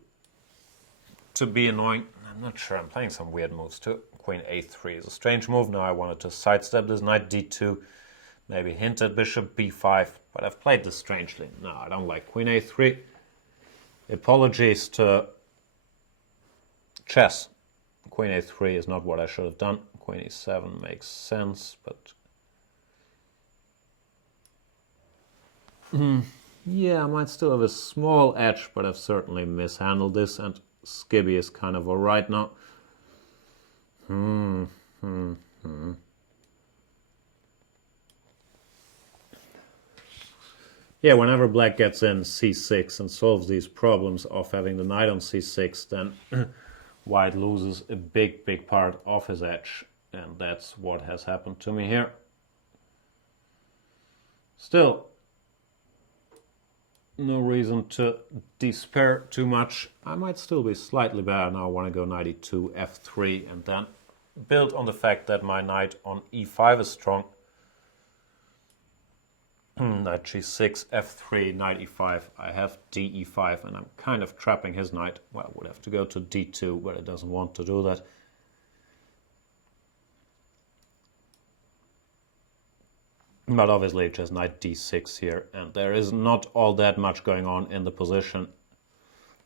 to be annoying. I'm not sure, I'm playing some weird moves too. Queen A3 is a strange move. Now I wanted to sidestep this, knight D2. Maybe hint at bishop B5, but I've played this strangely. No, I don't like Queen A3. Apologies to chess. Queen A3 is not what I should have done. Queen E7 makes sense, but... yeah, I might still have a small edge, but I've certainly mishandled this, and Skibby is kind of alright now. Yeah, whenever black gets in c6 and solves these problems of having the knight on c6, then white loses a big part of his edge. And that's what has happened to me here. Still, no reason to despair too much. I might still be slightly better now. I want to go knight e2, f3, and then build on the fact that my knight on e5 is strong. Knight g6, f3, knight e5. I have d e5, and I'm kind of trapping his knight. Well, I would have to go to d2, but it doesn't want to do that. But obviously just knight d6 here, and there is not all that much going on in the position.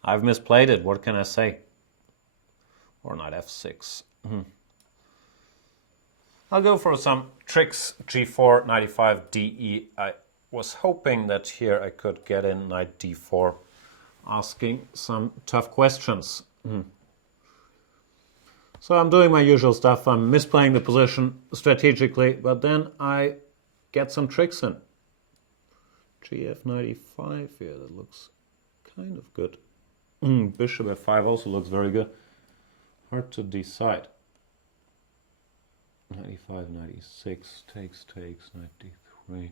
I've misplayed it, what can I say? Or knight f6. I'll go for some tricks. G4, knight e5, de. I was hoping that here I could get in knight d4, asking some tough questions. So I'm doing my usual stuff. I'm misplaying the position strategically, but then I get some tricks in. Gf knight e5, yeah, that looks kind of good. Bishop f5 also looks very good. Hard to decide. Knight e5, knight e6, takes, knight d3.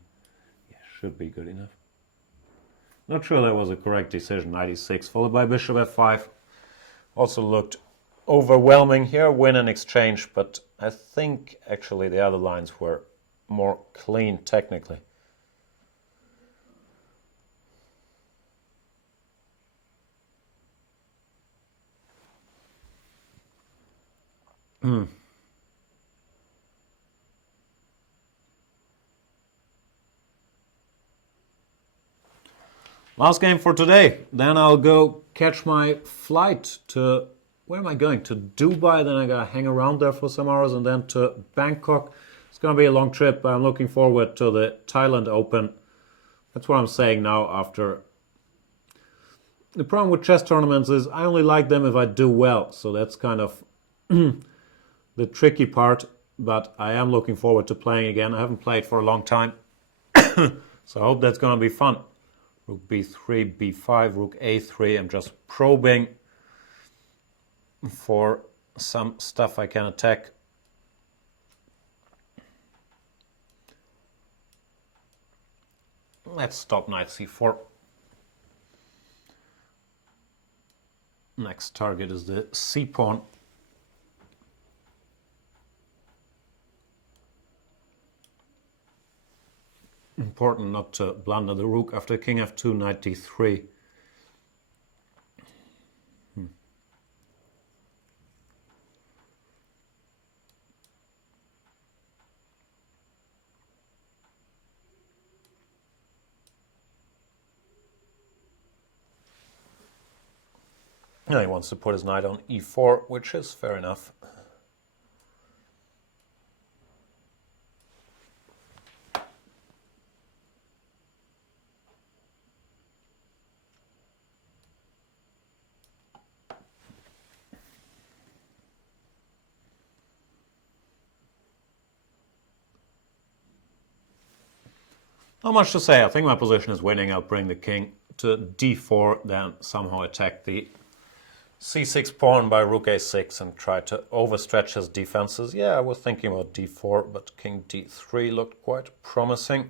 Yeah, should be good enough. Not sure that was a correct decision. Knight e6 followed by bishop f5. Also looked overwhelming here, win and exchange, but I think actually the other lines were more clean technically. Last game for today. Then I'll go catch my flight to... Where am I going? To Dubai. Then I gotta hang around there for some hours, and then to Bangkok. It's gonna be a long trip, but I'm looking forward to the Thailand Open. That's what I'm saying now after... The problem with chess tournaments is I only like them if I do well. So that's kind of the tricky part. But I am looking forward to playing again. I haven't played for a long time. So I hope that's gonna be fun. Rook b3, b5, rook a3. I'm just probing for some stuff I can attack. Let's stop knight c4. Next target is the c-pawn. Important not to blunder the rook after king f2, knight d3. Now he wants to put his knight on e4, which is fair enough. Not much to say. I think my position is winning. I'll bring the king to d4, then somehow attack the c6 pawn by rook a6 and try to overstretch his defenses. Yeah, I was thinking about d4, but king d3 looked quite promising.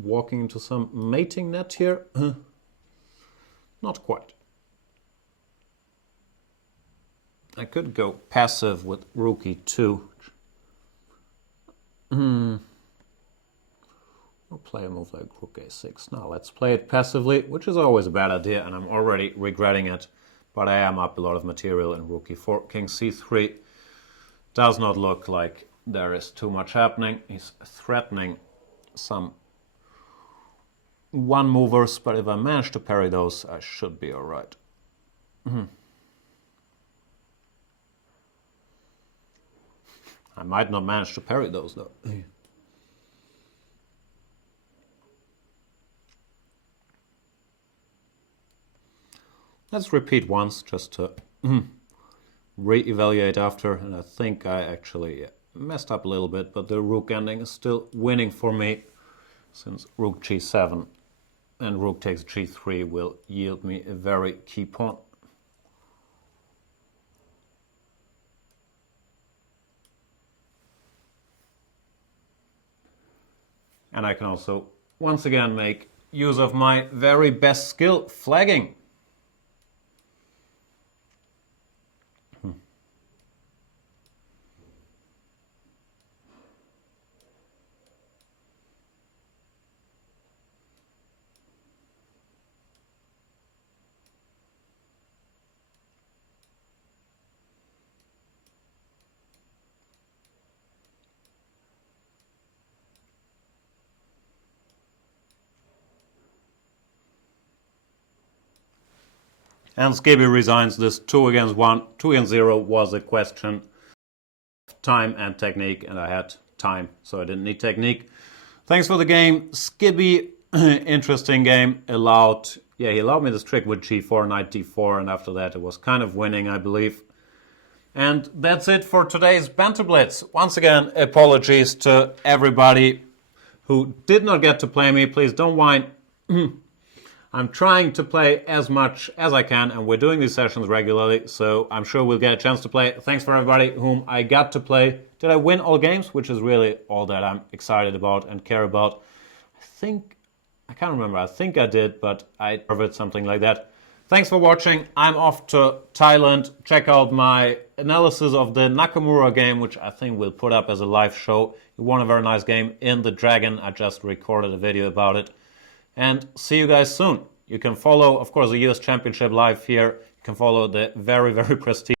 Walking into some mating net here? Not quite. I could go passive with rook e2. Or play a move like rook a6. Now let's play it passively, which is always a bad idea, and I'm already regretting it. But I am up a lot of material in rook e4. King c3 does not look like there is too much happening. He's threatening some one movers, but if I manage to parry those, I should be alright. I might not manage to parry those though. Let's repeat once just to re-evaluate after, and I think I actually messed up a little bit, but the rook ending is still winning for me, since rook g7 and rook takes g3 will yield me a very key pawn. And I can also once again make use of my very best skill, flagging. And Skibby resigns. This 2 against 1, 2 against 0 was a question of time and technique, and I had time, so I didn't need technique. Thanks for the game, Skibby. Interesting game. He allowed me this trick with g4, knight d4, and after that it was kind of winning, I believe. And that's it for today's Banter Blitz. Once again, apologies to everybody who did not get to play me. Please don't whine. I'm trying to play as much as I can, and we're doing these sessions regularly, so I'm sure we'll get a chance to play. Thanks for everybody whom I got to play. Did I win all games? Which is really all that I'm excited about and care about. I can't remember. I think I did, but I covered something like that. Thanks for watching. I'm off to Thailand. Check out my analysis of the Nakamura game, which I think we'll put up as a live show. He won a very nice game in the Dragon. I just recorded a video about it. And see you guys soon. You can follow, of course, the US Championship live here. You can follow the very, very prestigious